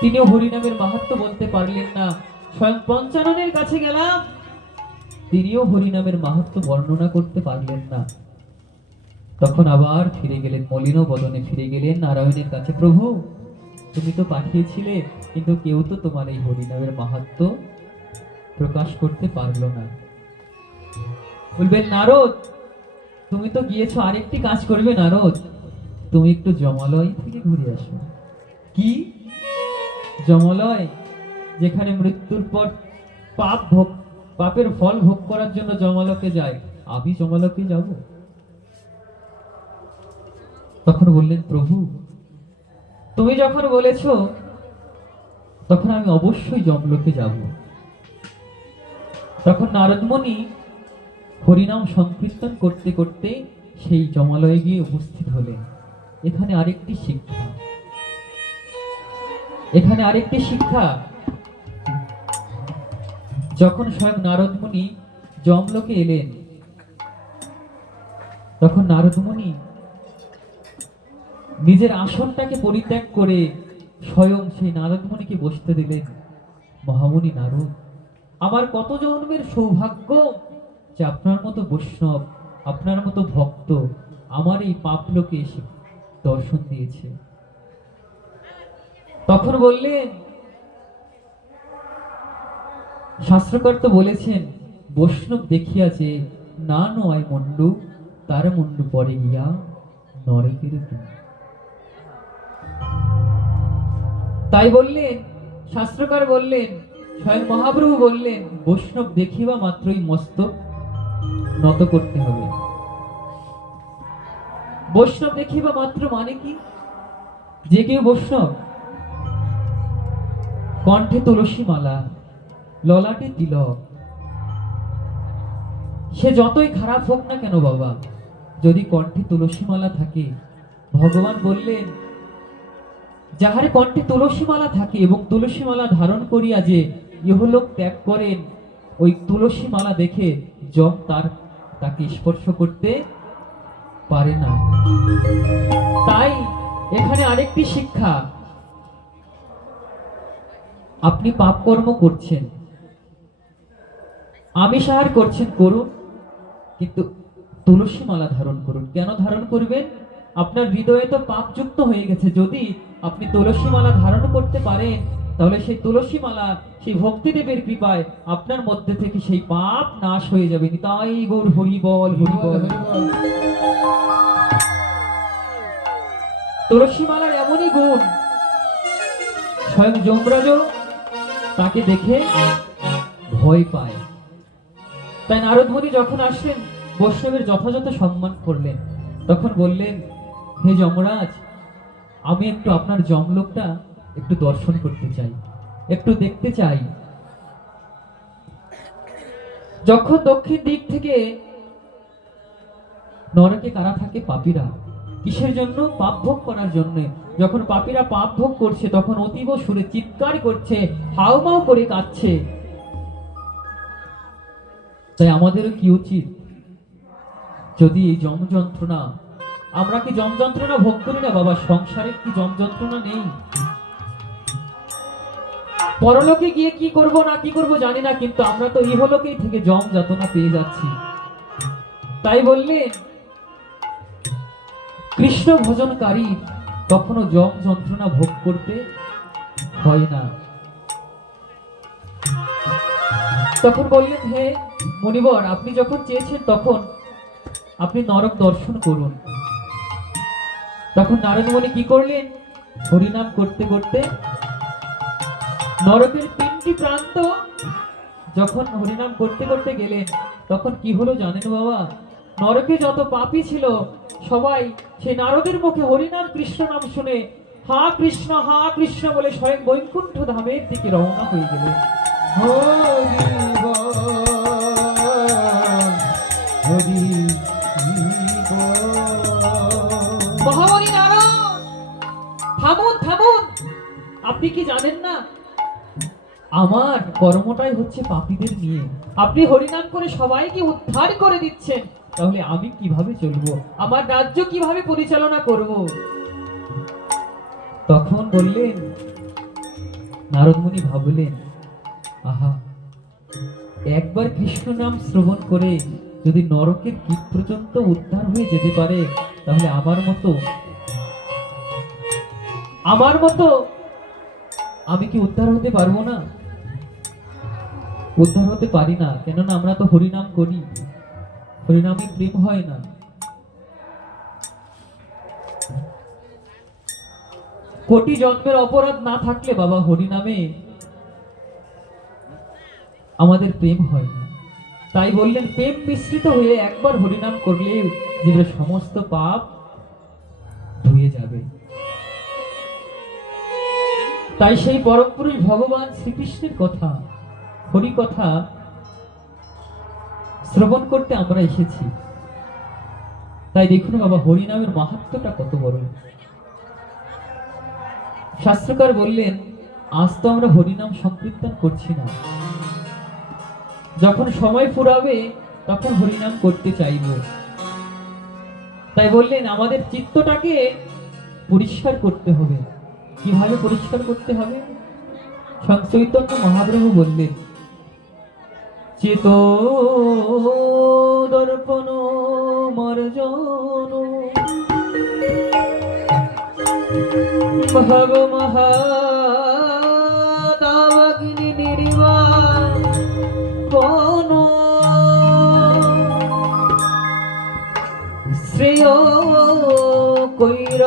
তিনিও হরিনামের মাহাত্ম্য বলতে পারলেন না। স্বয়ং পঞ্চাননের কাছে গেলাম, তিনিও হরিনামের মাহাত্ম্য বর্ণনা করতে পারলেন না। তখন আবার ফিরে গেলেন, মলিন বদনে ফিরে গেলেন নারায়ণের কাছে। প্রভু, তুমি তো পাঠিয়েছিলে, কিন্তু কেউ তো তোমার এই হরিনামের মাহাত্ম্য প্রকাশ করতে পারলো না। বলবেন, নারদ, তুমি তো গিয়েছো, আরেকটি কাজ করবে নারদ, তুমি একটু যমালয় থেকে ঘুরে আসো। কি যমালয়? যেখানে মৃত্যুর পর পাপের ফল ভোগ করার জন্য যমালকে যায়, আমি যমালকে যাব? তখন বললেন, প্রভু, তুমি যখন বলেছো, তখন আমি অবশ্যই যমলোকে যাব। তখন নারদ মুনি হরিনাম সংকীর্তন করতে করতে সেই যমালয়ে গিয়ে উপস্থিত হলেন। এখানে আরেকটি শিক্ষা, যখন স্বয়ং নারদ মুনি যমলোকে এলেন, তখন নারদ মুনি নিজের আসনটাকে পরিত্যাগ করে স্বয়ং সেই নারদ মুনিকে বসতে দিলেন। মহামুনি নারদ, আমার কত জন্মের সৌভাগ্য যে আপনার মতো বৈষ্ণব, আপনার মতো ভক্ত আমার এই পাপলোকে এসে দর্শন দিয়েছে। তখন বললেন, শাস্ত্রকার তো বলেছেন, বৈষ্ণব দেখিয়াছে না নয় মুন্ডু, তার মুন্ডু পরে গিয়া নরকের গুণ। তাই বললেন, শাস্ত্রকার বললেন, স্বয়ং মহাপ্রভু বললেন, বৈষ্ণব দেখিবা মাত্রই মস্তক নত করতে হবে। বৈষ্ণব দেখিবা মাত্র মানে কি? যে কেউ বৈষ্ণব, কণ্ঠে তুলসী মালা, ললাটে তিলক, সে যতই খারাপ হোক না কেন বাবা, যদি কণ্ঠে তুলসী মালা থাকে, ভগবান বললেন, যাহার কণ্ঠে তুলসী মালা থাকে এবং তুলসী মালা ধারণ করিয়া যে ইহলোক ত্যাগ করেন, ওই তুলসী মালা দেখে যম তাকে স্পর্শ করতে পারে না। তাই এখানে আরেকটি শিক্ষা, আপনি পাপ কর্ম করছেন, আমিষাহার করছেন, করুন, কিন্তু তুলসী মালা ধারণ করুন। কেন ধারণ করবেন? আপনার হৃদয়ে তো পাপ যুক্ত হয়ে গেছে। যদি আপনি তুলসী মালা ধারণ করতে পারেন, তাহলে সেই তুলসী মালা, সেই ভক্তিদেবের কৃপায় আপনার মধ্যে থেকে সেই পাপ নাশ হয়ে যাবে। তাই গৌর হরি বল, হরি বল। তুলসী মালার এমনই গুণ, স্বয়ং যমরাজ তাকে দেখে ভয় পায়। তাই নারদ মুনি যখন আসলেন, বৈষ্ণবের যথাযথ সম্মান করলেন, তখন বললেন, হে যমরাজ, আমি একটু আপনার যমলোকটা একটু দর্শন করতে চাই, একটু দেখতে চাই। যখন দক্ষিণ দিক থেকে নরকে কারা থাকে? পাপীরা। কিসের জন্য? পাপ ভোগ করার জন্য। যখন পাপীরা পাপ ভোগ করছে, তখন অতীব সুরে চিৎকার করছে, হাউমাউ করে কাঁদছে। তাই আমাদেরও কি উচিত? যদি এই যম যন্ত্রণা, আমরা কি যম যন্ত্রণা ভোগ করি না বাবা? সংসারে কি যম যন্ত্রণা নেই? পরলোকে গিয়ে কি করব না কি করব জানি না, কিন্তু আমরা তো ইহলোকেই থেকে যম যাতনা পেয়ে যাচ্ছি। তাই বললেন, কৃষ্ণ ভজনকারী কখনো যম যন্ত্রণা ভোগ করতে হয় না। তখন বললেন, হে মুনিবর, আপনি যখন চেয়েছেন তখন আপনি নরক দর্শন করুন। তখন নারদ মুনি কি করলেন? হরিনাম করতে করতে নরকের 3টি প্রান্ত যখন হরিনাম করতে করতে গেলেন, তখন কি হলো জানেন বাবা? নরকে যত পাপী ছিল সবাই সেই নারদের মুখে হরিনাম কৃষ্ণ নাম শুনে হা কৃষ্ণ বলে স্বয়ং বৈকুণ্ঠ ধামের দিকে রওনা হয়ে গেলেন। হরি বল, হরি বল। মহামণি নারদ, থামুন থামুন, আপনি কি জানেন না আমার কর্মটাই হচ্ছে পাপীদের নিয়ে? আপনি হরিনাম করে সবাইকে উদ্ধার করে দিচ্ছেন, তাহলে আমি কিভাবে চলবো? আমার রাজ্য কিভাবে পরিচালনা করব? তখন বললেন, নারদ মুনি ভাবলেন, আহা, একবার কৃষ্ণ নাম শ্রবণ করে যদি নরকের কীট পর্যন্ত উদ্ধার হয়ে যেতে পারে, তাহলে আমার মতো আমি কি উদ্ধার হতে পারবো না? উদ্ধার হতে পারি না, কেননা আমরা তো হরিনাম করি, হরিনামে প্রেম হয় না। কোটি জন্মের অপরাধ না থাকলে বাবা হরিনামে আমাদের প্রেম হয় না। তাই বললেন, প্রেম মিশ্রিত হয়ে একবার হরিনাম করলে জীবের সমস্ত পাপ ধুয়ে যাবে। তাই সেই পরম পুরুষ ভগবান শ্রীকৃষ্ণের কথা, হরি কথা শ্রবণ করতে আমরা এসেছি। তাই দেখুন বাবা, হরিনামের মাহাত্ম্যটা কত বড়। শাস্ত্রকার বললেন, আজ তো আমরা হরিনাম সংকীর্তন করছি না, যখন সময় ফুরাবে তখন হরিনাম করতে চাইব। তাই বললেন, আমাদের চিত্তটাকে পরিষ্কার করতে হবে। কিভাবে পরিষ্কার করতে হবে? চৈতন্য মহাপ্রভু বললেন, চেত দর্পণ মার্জন ভগ মহাদাবাগ্নি নির্বাণ শ্রেয়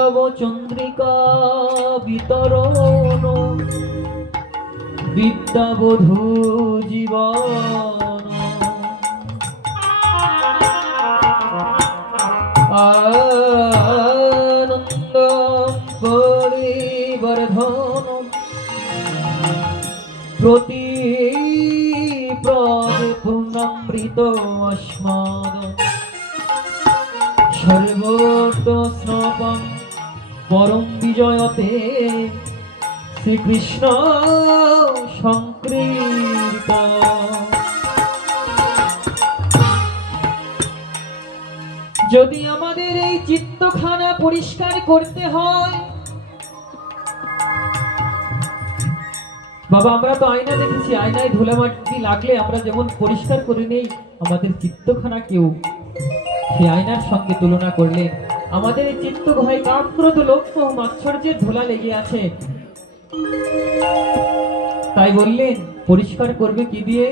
বৈরব চন্দ্রিকা বিতরণ বিদ্যাবধূ জীবন আনন্দ পরিবর্ধন প্রতি প্রদে পূর্ণামৃত অস্মাদ সর্বত স্নপম পরম বিজয়তে শ্রীকৃষ্ণ সংকৃত। যদি আমাদের এই চিত্তখানা পরিষ্কার করতে হয়, বাবা আমরা তো আয়না দেখেছি, আয়নায় ধুলামাটি লাগলে আমরা যেমন পরিষ্কার করে নেই, আমাদের চিত্তখানা কেউ সেই আয়নার সঙ্গে তুলনা করলে আমাদের এই চিত্ত গুহায় কামক্রোধ লোভ মাৎসর্যের ধুলা লেগে আছে। তাই বললেন পরিষ্কার করবে কি দিয়ে?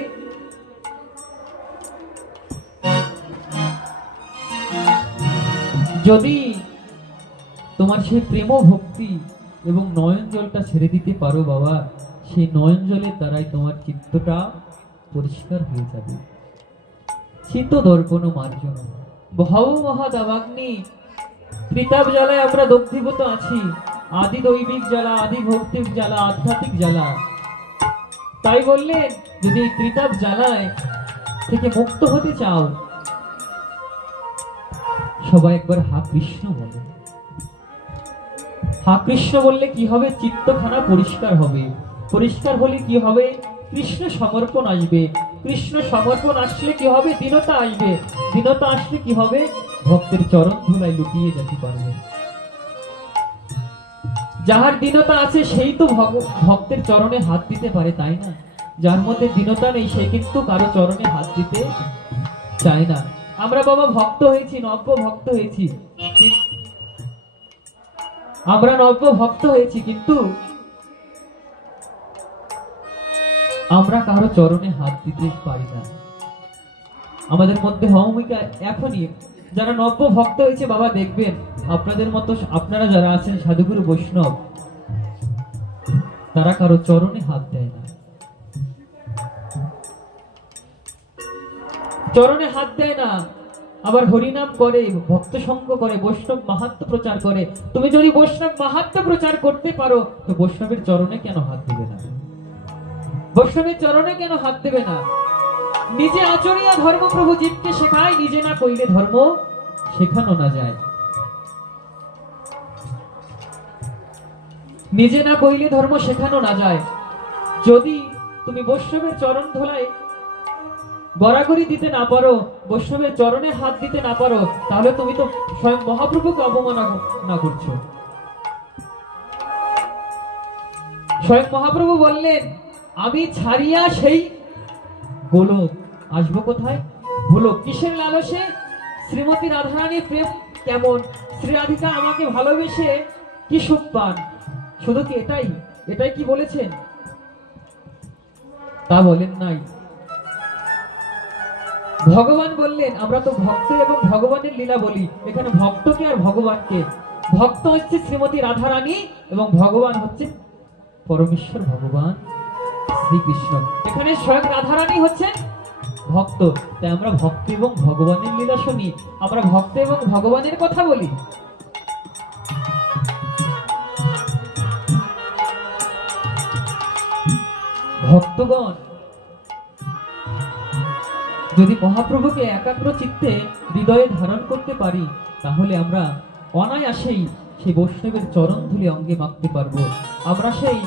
যদি তোমার সেই প্রেম ভক্তি এবং নয়ন জলটা ছেড়ে দিতে পারো বাবা, সেই নয়ন জলের দ্বারাই তোমার চিত্তটা পরিষ্কার হয়ে যাবে। চিত্ত দর্পণ মার্জন ভব মহাদাবাগ্নি ত্রিতাপ জ্বালায় আমরা দগ্ধীভূত আছি, আদি দৈবিক জ্বালা, আদি ভৌতিক জ্বালা, আধ্যাত্মিক জ্বালা। তাই বললেন যদি এই ত্রিতাপ জ্বালায় থেকে মুক্ত হতে চাও, সবাই একবার হা কৃষ্ণ বলো। হা কৃষ্ণ বললে কি হবে? চিত্তখানা পরিষ্কার হবে। পরিষ্কার হলে কি হবে? কৃষ্ণ সমর্পণ আসবে। কৃষ্ণ সমর্পণ আসলে কি হবে? দীনতা আসবে। দীনতা আসলে কি হবে? ভক্তের চরণ ধুলায় লুটিয়ে যেতে পারবে। যাহার দীনতা আছে সেই তো ভক্তের চরণে হাত দিতে পারে, তাই না? যার মধ্যে দীনতা নেই সে কিন্তু কারো চরণে হাত দিতে চায় না। আমরা বাবা ভক্ত হয়েছি, নব্য ভক্ত হয়েছি, আমরা নব্য ভক্ত হয়েছি, কিন্তু আমরা কারো চরণে হাত দিতে পারি না। আমাদের মধ্যে ভূমিকা এখনই যারা নব্য ভক্ত হয়েছে বাবা দেখবেন আপনাদের মতো আপনারা যারা আছেন সাধুগুরু বৈষ্ণব, তারা কারো চরণে হাত দেয় না, চরণে হাত দেয় না। আবার হরিনাম করে, ভক্ত সঙ্গ করে, বৈষ্ণব মাহাত্ম্য প্রচার করে। তুমি যদি বৈষ্ণব মাহাত্ম্য প্রচার করতে পারো তো বৈষ্ণবের চরণে কেন হাত দেবে না? বৈষ্ণবের চরণে কেন হাত দেবে না? নিজে আচরিয়া ধর্ম প্রভু জীবকে শেখায়, নিজে না কইলে ধর্ম শেখানো না যায়। নিজে না কইলে ধর্ম শেখানো না যায়। যদি তুমি বৈষ্ণবের চরণ ধুলায় গড়াগড়ি দিতে না পারো, বৈষ্ণবের চরণে হাত দিতে না পারো, তাহলে তুমি তো স্বয়ং মহাপ্রভুকে অবমাননা করছো। স্বয়ং মহাপ্রভু বললেন আমি ছাড়িয়া সেই গোলক আসবো কোথায়? ভুলো কিসের লালসে? শ্রীমতী রাধারানীর প্রেম কেমন, শ্রী রাধিকা আমাকে ভালোবেসে কি সুখ পান। শুধু কি এটাই? এটাই কি বলেছেন? তা বলেন নাই। ভগবান বললেন আমরা তো ভক্ত এবং ভগবানের লীলা বলি। এখানে ভক্তকে আর ভগবানকে, ভক্ত হচ্ছে শ্রীমতী রাধারানী এবং ভগবান হচ্ছে পরমেশ্বর ভগবান শ্রীকৃষ্ণ। এখানে স্বয়ং রাধারানী হচ্ছেন ভক্ত। তাই আমরা ভক্ত এবং ভগবানের লীলা শুনি, আমরা ভক্ত এবং ভগবানের কথা বলি। ভক্তগণ যদি মহাপ্রভুকে একাগ্র চিত্তে হৃদয়ে ধারণ করতে পারি, তাহলে আমরা অনায়াসেই সেই বৈষ্ণবের চরণ ধুলি অঙ্গে মাখতে পারবো। আমরা সেই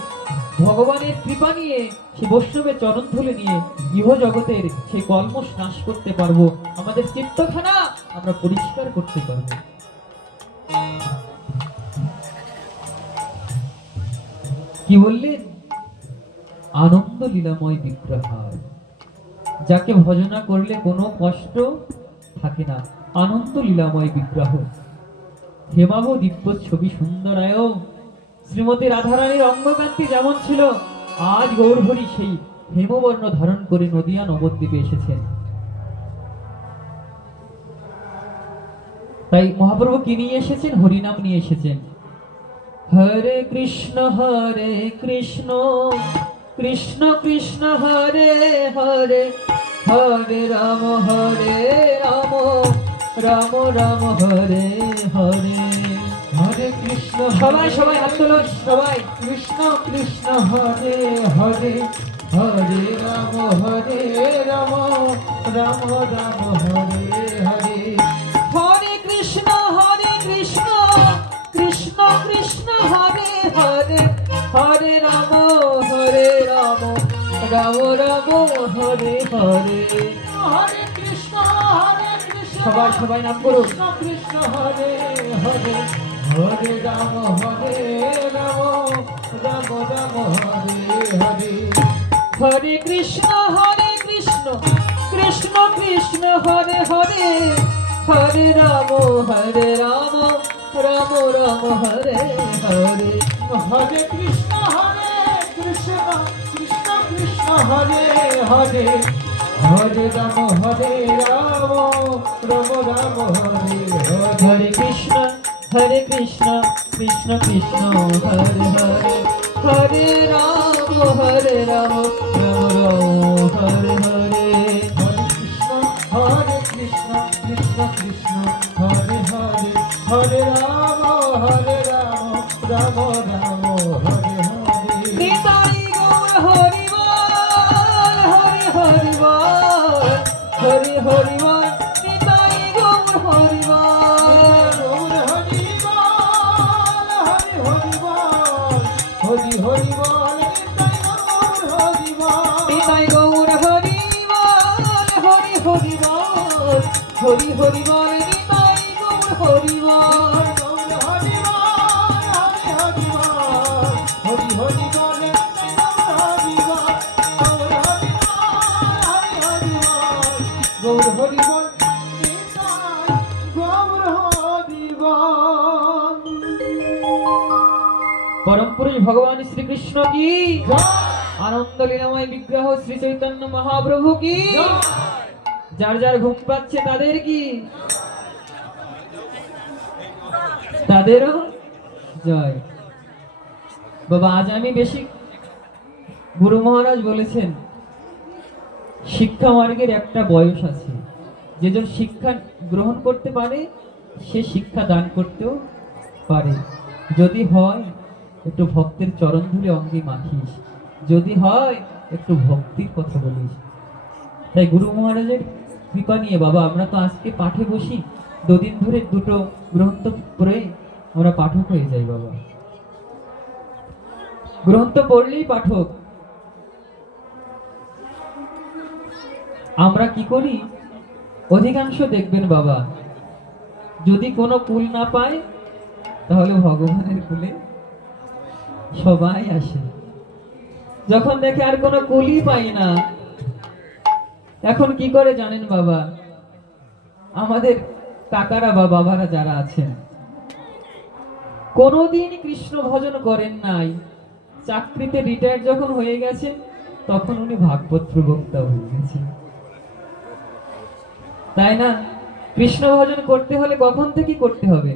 ভগবানের কৃপা নিয়ে, সেই বৈষ্ণবের চরণ ধুলি নিয়ে ইহ জগতের সেই কলমশ নাশ করতে পারবো। আমাদের চিত্তখানা আমরা পরিষ্কার করতে পারবো। কি বললেন? আনন্দ লীলাময় বিগ্রহ, যাকে ভজনা করলে কোনো কষ্ট থাকে না। আনন্দ লীলাময় বিগ্রহ, হেমাভ দিব্য ছবি সুন্দরায়। শ্রীমতী রাধারানীর অঙ্গকান্তি যেমন ছিল, আজ গৌরহরি সেই হেমবর্ণ ধারণ করে নদিয়া নবদ্বীপে এসেছেন। তাই মহাপ্রভু কি নিয়ে এসেছেন? হরিনাম নিয়ে এসেছেন। হরে কৃষ্ণ কৃষ্ণ কৃষ্ণ হরে হরে, হরে রাম রাম রাম হরে হরে। হরে কৃষ্ণ সবাই সবাই হাত তোলো, সবাই। কৃষ্ণ কৃষ্ণ হরে হরে, হরে রাম রাম রাম হরে হরে। হরে কৃষ্ণ কৃষ্ণ কৃষ্ণ হরে হরে, হরে রাম রাম রাম হরে হরে। হরে কৃষ্ণ সবাই সবাই নাম করুন। কৃষ্ণ কৃষ্ণ হরে হরে, হরে রাম রাম রাম হরে হরে। হরে কৃষ্ণ কৃষ্ণ কৃষ্ণ হরে হরে, হরে রাম রাম রাম হরে হরে। হরে কৃষ্ণ কৃষ্ণ কৃষ্ণ হরে হরে, হরে রাম রাম রাম হরে হরে। হরে কৃষ্ণ কৃষ্ণ কৃষ্ণ হরে হরে, হরে রাম রাম হরে হরে। হরে কৃষ্ণ কৃষ্ণ কৃষ্ণ হরে হরে, হরে রাম রাম রাম হরে হরে। নিতাই গৌর হরি বল, হরি হরি বল, হরি হরি বল, নিতাই গৌর হরি বল। গৌর হরি বল, হরি হরি বল, হরি হরি বল, নিতাই গৌর হরি বল। নিতাই গৌর হরি বল, হরি হরি বল, হরি হরি বল, নিতাই গৌর হরি বল। গৌর হরি বল, হরি হরি বল, হরি হরি বল, নিতাই গৌর হরি বল। গৌর হরি বল, হরি হরি বল, গৌর হরি বল, নিতাই গৌর হরি বল। পরম পুরুষ ভগবান শ্রীকৃষ্ণ কি, জয়। আনন্দ লীলাময় বিগ্রহ শ্রী চৈতন্য মহাপ্রভু কি, যার যার ঘুম পাচ্ছে তাদের কি, তাদেরও জয়। বাবা, আজ আমি বেশি, গুরু মহারাজ বলেছেন শিক্ষা মার্গের একটা বয়স আছে, যেজন শিক্ষা গ্রহণ করতে পারে সে শিক্ষা দান করতেও পারে। যদি হয় একটু ভক্তের চরণ ধুলে অঙ্গে মাখিস, যদি হয় একটু ভক্তির কথা বলিস। তাই গুরু মহারাজের কৃপা নিয়ে বাবা আমরা তো আজকে পাঠে বসি, দুদিন ধরে দুটো গ্রন্থ পড়ে আমরা পাঠক হয়ে যাই বাবা। গ্রন্থ পড়লেই পাঠক। আমরা কি করি অধিকাংশ দেখবেন বাবা, যদি কোনো কুল না পায় তাহলে ভগবানের কুলে সবাই আসে। যখন দেখে আর কোনো কুলই পাই না, এখন কি করে জানেন বাবা, আমাদের কাকারা বা বাবারা যারা আছেন কোনোদিন কৃষ্ণ ভজন করেন নাই, চাকরিতে রিটায়ার যখন হয়ে গেছে তখন উনি ভাগবত প্রবক্তা হয়ে গেছেন, তাই না? কৃষ্ণ ভজন করতে হলে কখন থেকে করতে হবে?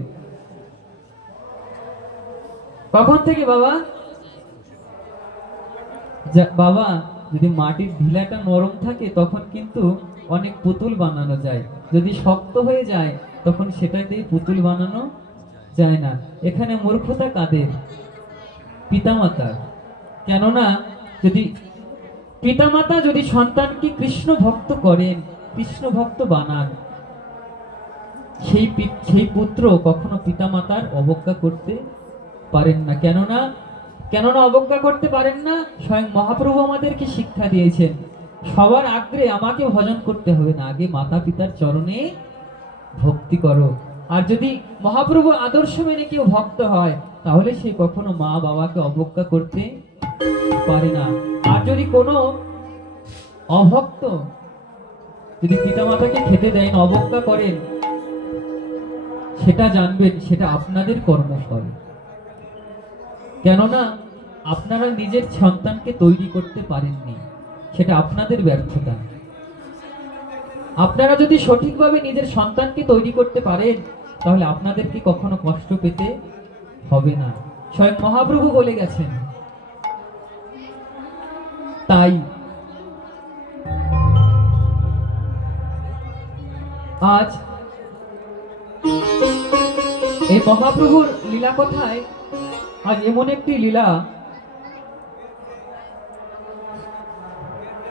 কখন থেকে বাবা? বাবা, যদি মাটির ঢিলাটা নরম থাকে তখন কিন্তু অনেক পুতুল বানানো যায়, যদি শক্ত হয়ে যায় তখন সেটাতেই পুতুল বানানো যায় না। এখানে মূর্খতা কাদের? পিতামাতার। কেননা যদি পিতামাতা যদি সন্তানকে কৃষ্ণ ভক্ত করেন, কৃষ্ণ ভক্ত বানান, সেই পুত্র কখনো পিতামাতার অবজ্ঞা করতে পারেন না। কেননা অবজ্ঞা করতে পারেন না, স্বয়ং মহাপ্রভু আমাদেরকে শিক্ষা দিয়েছেন সবার আগ্রে আমাকে ভজন করতে হবে না, আগে মাতা পিতার চরণে ভক্তি করো। আর যদি মহাপ্রভু আদর্শ মেনে কেউ ভক্ত হয় তাহলে সে কখনো মা বাবাকে অবজ্ঞা করতে পারে না। আর যদি কোনো অভক্ত যদি পিতামাতাকে খেতে দেন, অবজ্ঞা করেন, সেটা জানবেন সেটা আপনাদের কর্মফল। কেননা আপনারা নিজের সন্তানকে তৈরি করতে পারেননি, সেটা আপনাদের ব্যর্থতা। আপনারা যদি সঠিকভাবে নিজের সন্তানকে তৈরি করতে পারেন তাহলে আপনাদেরকে কখনো কষ্ট পেতে হবে না। স্বয়ং মহাপ্রভু বলে গেছেন। তাই আজ এই মহাপ্রভুর লীলা কথায় আজ এমন একটি লীলা,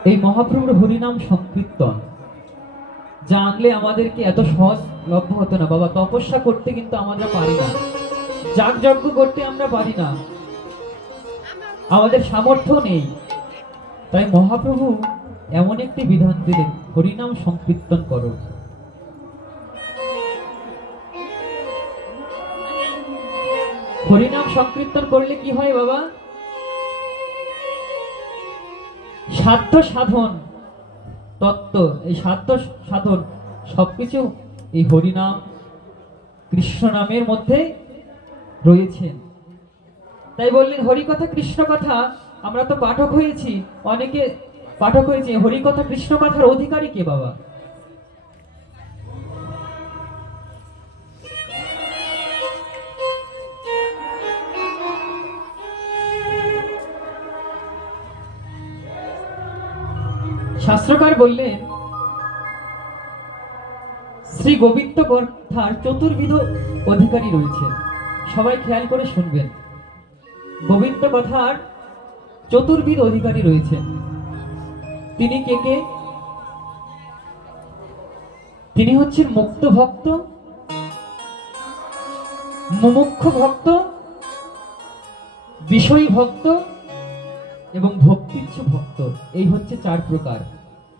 এই মহাপ্রভুর হরিনাম সংকীর্তন জানলে আমাদেরকে এত সহজ লভ্য হতো না বাবা। তপস্যা করতে কিন্তু আমরা পারি না, যাগযজ্ঞ করতে আমরা পারি না, আমাদের সামর্থ্য নেই। তাই মহাপ্রভু এমন একটি বিধান দিলেন, হরিনাম সংকীর্তন করো। হরিনাম সংকীর্তন করলে কি হয় বাবা? সাধ্য সাধন তত্ত্ব, এই সাধ্য সাধন সবকিছু এই হরিনাম কৃষ্ণ নামের মধ্যে রয়েছে। তাই বললেন হরি কথা কৃষ্ণ কথা। আমরা তো পাঠক হয়েছি, অনেকে পাঠক হয়েছে। হরি কথা কৃষ্ণ কথার অধিকারী কে বাবা? শাস্ত্রকার বললেন শ্রী গোবিন্দ কথার চতুর্বিধ অধিকারী রয়েছে। সবাই খেয়াল করে শুনবেন, গোবিন্দ কথার চতুর্বিধ অধিকারী রয়েছে। তিনি কে কে? তিনি হচ্ছেন মুক্ত ভক্ত, মুমুক্ষ ভক্ত, বিষয়ী ভক্ত এবং ভক্তিচ্ছু ভক্ত। এই হচ্ছে চার প্রকার।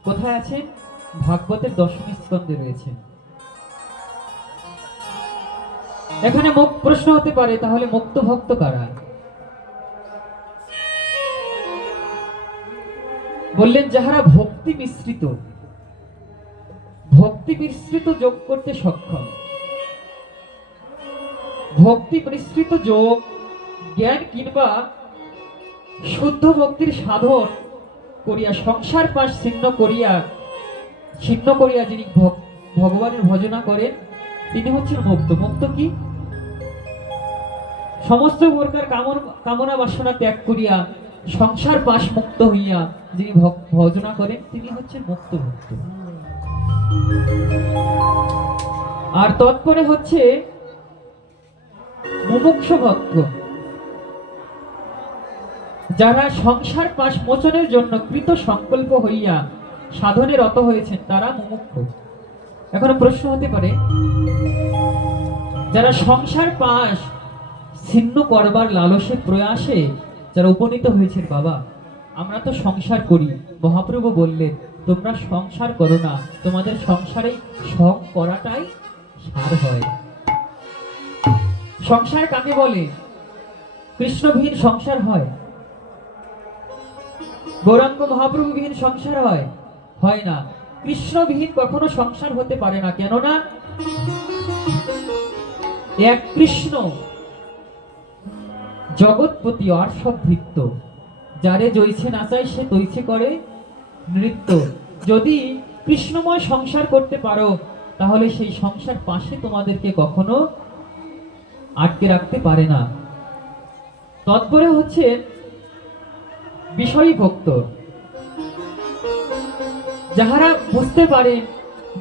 কোথায় আছেন? ভাগবতের দশম স্কন্ধে রয়েছে। এখানে প্রশ্ন হতে পারে, তাহলে মুক্ত ভক্ত কারা? বললেন যাহারা ভক্তি মিশ্রিত যোগ করতে সক্ষম। ভক্তি মিশ্রিত যোগ জ্ঞান কিংবা শুদ্ধ ভক্তির সাধন করিয়া সংসার পাশ ছিন্ন করিয়া যিনি ভগবানের ভজনা করেন তিনি হচ্ছেন মুক্ত। মুক্ত কি? সমস্ত প্রকার কামনা বাসনা ত্যাগ করিয়া সংসার পাশ মুক্ত হইয়া যিনি ভজনা করেন তিনি হচ্ছেন মুক্ত ভক্ত। আর তৎপরে হচ্ছে মুমুক্ষু ভক্ত, যারা সংসার পাশ মোচনের জন্য কৃত সংকল্প হইয়া সাধনে রত হয়েছেন তারা মুমুক্ষু। এখন প্রশ্ন হতে পারে, যারা সংসার পাশ ছিন্ন করবার লালসে প্রয়াসে যারা উপনীত হয়েছেন বাবা, আমরা তো সংসার করি। মহাপ্রভু বললেন তোমরা সংসার করো না, তোমাদের সংসারে সং করাটাই সার হয়। সংসার কাকে বলে? কৃষ্ণবিহীন সংসার হয়? গৌরাঙ্গ মহাপ্রভুবিহীন সংসার হয়? হয় না। কৃষ্ণবিহীন কখনো সংসার হতে পারে না। কেননা এক কৃষ্ণ জগৎপতি আর সব ভৃত্য, যারে জইছে নাচায় সে তৈছে করে নৃত্য। যদি কৃষ্ণময় সংসার করতে পারো তাহলে সেই সংসার পাশে তোমাদেরকে কখনো আটকে রাখতে পারে না। তৎপরে হচ্ছে বিষয়ী ভক্ত, যাহারা বুঝতে পারেন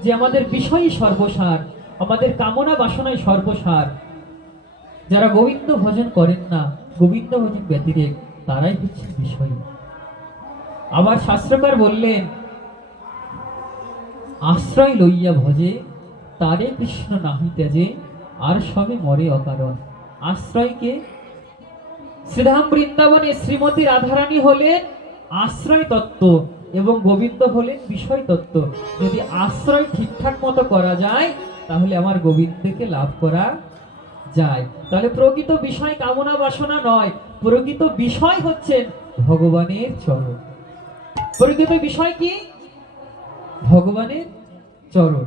যে আমাদের বিষয়ই সর্বসার, আমাদের কামনা বাসনাই সর্বসার। যারা গোবিন্দ ভজন করেন না, গোবিন্দ ভজন ব্যতিরেক, তারাই হচ্ছে বিষয়ী। আবার শাস্ত্রকার বললেন আশ্রয় লইয়া ভজে তারে কৃষ্ণ নাহি ত্যাজে আর সবে মরে অকারণ। আশ্রয়কে শ্রীধাম বৃন্দাবনে শ্রীমতী রাধারানী হলেন আশ্রয় তত্ত্ব এবং গোবিন্দ হলেন বিষয় তত্ত্ব। যদি আশ্রয় ঠিকঠাক মতো করা যায় তাহলে আমার গোবিন্দকে লাভ করা যায়। তাহলে প্রকৃত বিষয় কামনা বাসনা নয়, প্রকৃত বিষয় হচ্ছেন ভগবানের চরণ। প্রকৃত বিষয় কি? ভগবানের চরণ।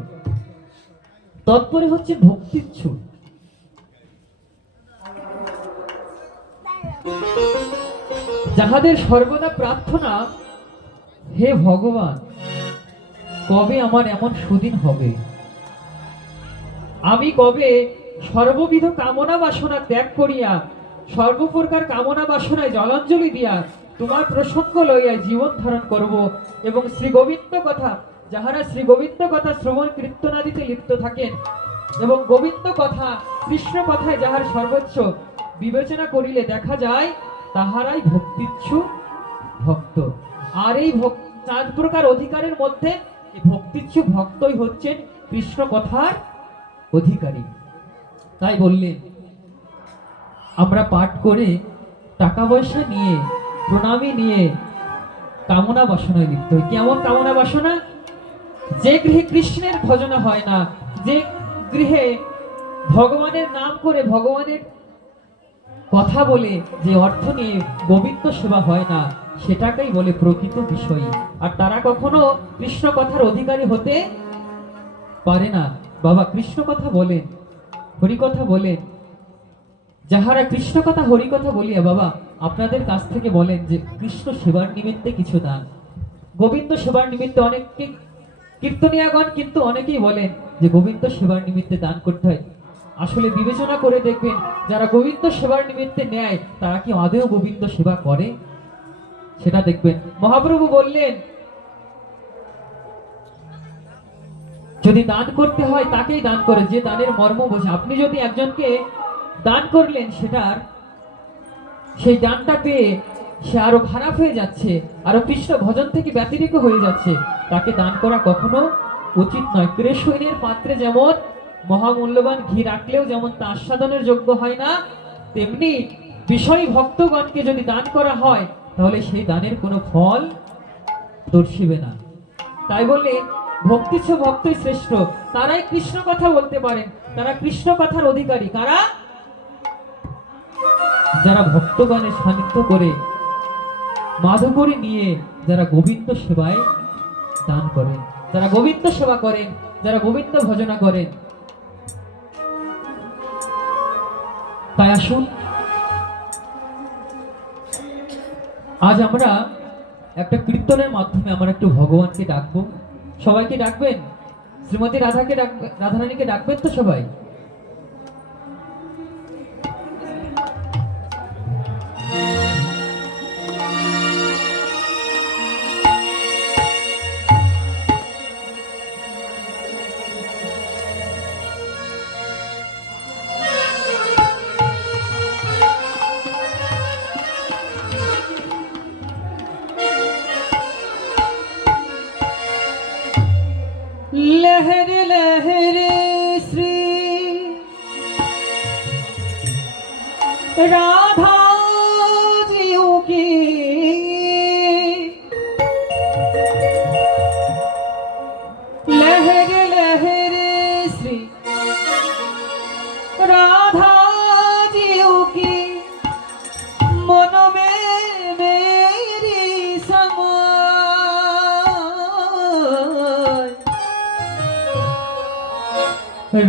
তৎপরে হচ্ছে ভক্তিচ্ছু, যাহাদের সর্বদা প্রার্থনা হে ভগবান কবে আমার এমন সুদিন হবে, আমি কবে সর্ববিধ কামনা বাসনা ত্যাগ করিয়া সর্বপ্রকার কামনা বাসনায় জলাঞ্জলি দিয়া তোমার প্রসঙ্গ লইয়া জীবন ধারণ করব এবং শ্রী গোবিন্দ কথা, যাহারা শ্রী গোবিন্দ কথা শ্রবণ কীর্তনাদিতে লিপ্ত থাকেন এবং গোবিন্দ কথা কৃষ্ণ কথায় যাহার সর্বোচ্চ বিবেচনা করিলে দেখা যায় তাহারাই ভক্তিচ্ছু ভক্ত। আর এই 4 প্রকার অধিকারের মধ্যে এই ভক্তিচ্ছু ভক্তই হচ্ছেন কৃষ্ণ কথার অধিকারী। তাই বললেন আমরা পাঠ করে টাকা পয়সা নিয়ে প্রণামী নিয়ে কামনা বাসনায় লিপ্ত হই। কেমন কামনা বাসনা? যে গৃহে কৃষ্ণের ভজনা হয় না, যে গৃহে ভগবানের নাম করে ভগবানের কথা বলে যে অর্থ নিয়ে গোবিন্দ সেবা হয় না, সেটাকেই বলে প্রকৃত বিষয়ী। আর তারা কখনো কৃষ্ণ কথার অধিকারী হতে পারে না। বাবা কৃষ্ণ কথা বলেন, হরি কথা বলেন। যাহারা কৃষ্ণ কথা হরি কথা বলিয়া বাবা আপনাদের কাছ থেকে বলেন যে কৃষ্ণ সেবার নিমিত্তে কিছু দান, গোবিন্দ সেবার নিমিত্তে অনেককে কীর্তনিয়াগণ কিন্তু অনেকেই বলেন যে গোবিন্দ সেবার নিমিত্তে দান করতে হয়। আসলে বিবেচনা করে দেখবেন যারা গোবিন্দ সেবার নিমিত্তে নেয় তারা কি আদৌ গোবিন্দ সেবা করে সেটা দেখবেন। মহাপ্রভু বললেন যদি দান করতে হয় তাকেই দান করে যে দানের মর্ম বোঝে। আপনি যদি একজনকে দান করলেন সেটার সেই দানটা পেয়ে সে আরো খারাপ হয়ে যাচ্ছে, আরো কৃষ্ণ ভজন থেকে ব্যতিরিক্ত হয়ে যাচ্ছে, তাকে দান করা কখনো উচিত নয়। ক্রেশৈনের পাত্রে যেমন মহামূল্যবান ঘি রাখলেও যেমন তা আস্বাদনের যোগ্য হয় না, তেমনি বিষয়ী ভক্তগণকে যদি দান করা হয় তাহলে সেই দানের কোনো ফল দর্শিবে না। তাই বললে ভক্তিচ্ছ ভক্তই শ্রেষ্ঠ, তারাই কৃষ্ণ কথা বলতে পারেন, তারা কৃষ্ণ কথার অধিকারী। কারা? যারা ভক্তগণের সান্নিধ্য করে মাধুকরী নিয়ে যারা গোবিন্দ সেবায় দান করেন, যারা গোবিন্দ সেবা করেন, যারা গোবিন্দ ভজনা করেন। তাই আসুন আজ আমরা একটা কীর্তনের মাধ্যমে আমরা একটু ভগবানকে ডাকবো। সবাইকে ডাকবেন? শ্রীমতী রাধাকে ডাকবেন, রাধারানীকে ডাকবেন তো সবাই? लहरे लहरे श्री राधा जीओ की लहरे लहरे श्री राधा जीओ की मन में मेरी समाय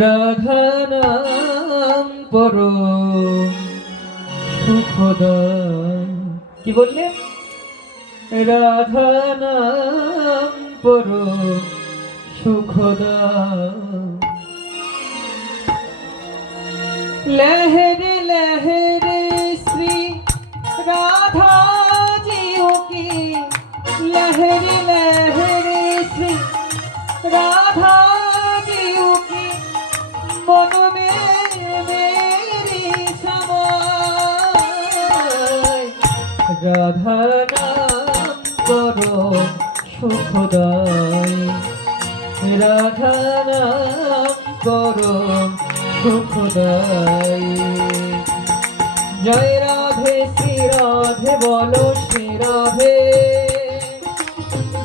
রাধা নাম পরম সুখদায়। কি বললেন? রাধা নাম পরম সুখদায়। লহরে লহরে শ্রী রাধা জিও কি লহরে লহরে শ্রী রাধা मन में मेरी समाय राधा नाम करो सुखदाय राधा नाम करो सुखदाय। जय राधे श्री राधे बोलो श्री राधे,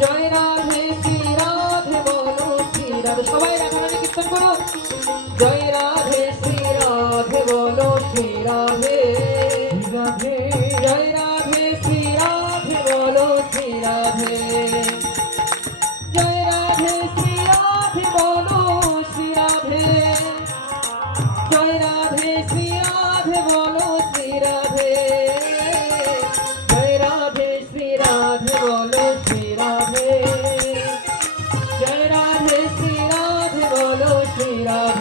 जय राधे श्री राधे बोलो श्री राधे। सबाई রাধারানী কীর্তন করো। जय राधे श्री राधे बोलो श्री राधे राधे, जय राधे श्री राधे बोलो श्री राधे, जय राधे श्री राधे बोलो श्री राधे, जय राधे श्री राधे बोलो श्री राधे, जय राधे श्री राधे बोलो श्री राधे, जय राधे श्री राधे बोलो श्री राधे।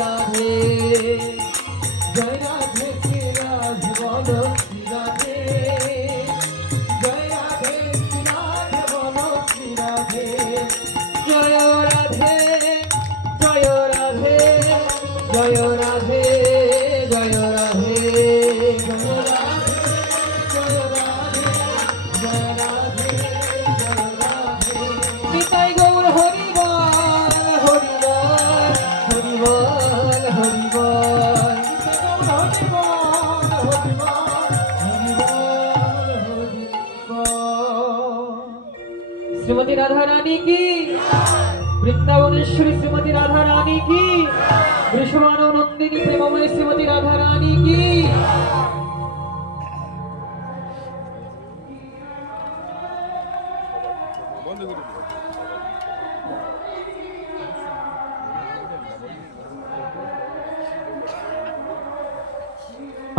রাধে জয় রাধে শ্রী রাধে বলো শ্রী রাধে জয় রাধে শ্রী রাধে বলো শ্রী রাধে জয় রাধে জয় রাধে জয় রাধে জয় রাধে জয় রাধে জয় রাধে জয় রাধে জয় রাধে নিতাই গৌর হরি বল হরি বল হরি বল হরি বল হরি বল হরি বল হরি বল হরি বল শ্রীমতী রাধা রানী কি বৃন্দাবনেশ্বরী শ্রীমতী রাধা রানী কি বৃষভানুনন্দিনী প্রেমময়ী শ্রীমতী রাধা রানী কি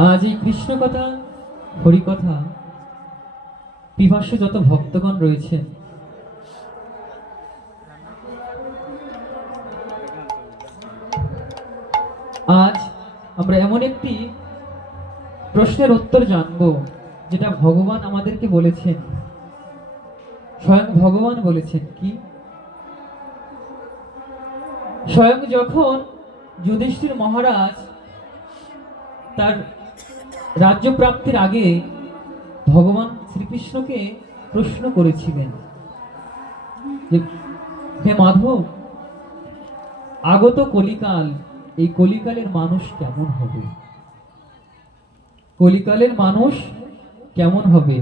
আজ এই কৃষ্ণ কথা হরি কথা পিপাসু যত ভক্তগণ রয়েছেন আজ আমরা এমন একটি প্রশ্নের উত্তর জানব যেটা ভগবান আমাদেরকে বলেছেন স্বয়ং ভগবান বলেছেন কি স্বয়ং যখন যুধিষ্ঠির মহারাজ তার রাজ্য প্রাপ্তির আগে ভগবান শ্রীকৃষ্ণকে প্রশ্ন করেছিলেন যে হে মাধব আগত কলিকাল এই কলিকালের মানুষ কেমন হবে কলিকালের মানুষ কেমন হবে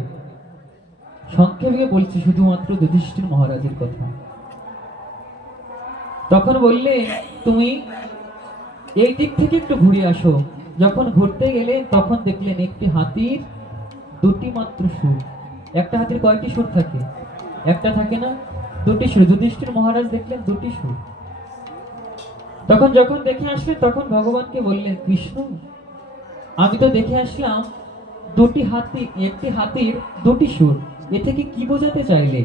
সংক্ষেপে বলছি শুধুমাত্র যুধিষ্ঠির মহারাজের কথা তখন বললে তুমি এই দিক থেকে একটু ঘুরে আসো যখন ঘুরতে গেলেন তখন দেখলেন একটি হাতির দুটি মাত্র সুর একটা হাতির কয়টি সুর থাকে একটা থাকে না দুটি সুর যুধিষ্ঠির মহারাজ দেখলেন দুটি সুর তখন যখন দেখে আসলেন তখন ভগবানকে বললেন কৃষ্ণ আমি তো দেখে আসলাম দুটি হাতি একটি হাতির দুটি সুর এ থেকে কি বোঝাতে চাইলে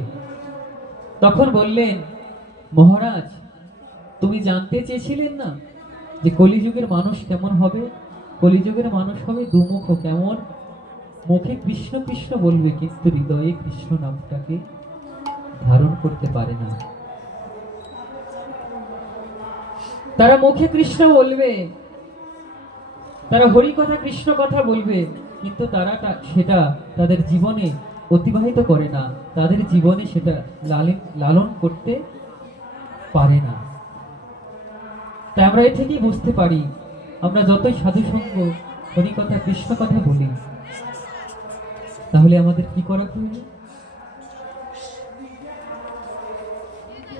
তখন বললেন মহারাজ তুমি জানতে চেয়েছিলেন না যে কলিযুগের মানুষ কেমন হবে কলিযুগের মানুষ হবে দুমুখ কেমন মুখে কৃষ্ণ কৃষ্ণ বলবে কিন্তু হৃদয়ে কৃষ্ণ নামটাকে ধারণ করতে পারে না তারা মুখে কৃষ্ণ বলবে তারা হরি কথা কৃষ্ণ কথা বলবে কিন্তু তারা সেটা তাদের জীবনে অতিবাহিত করে না তাদের জীবনে সেটা লালন করতে পারে না তাই আমরা এ থেকেই বুঝতে পারি আমরা যতই সাধু সঙ্গ হরি কথা কৃষ্ণ কথা বলি তাহলে আমাদের কি করা প্রয়োজন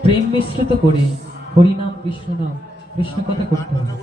প্রেম মিশ্রিত করে হরি নাম কৃষ্ণ নাম কৃষ্ণ কথা করতে হবে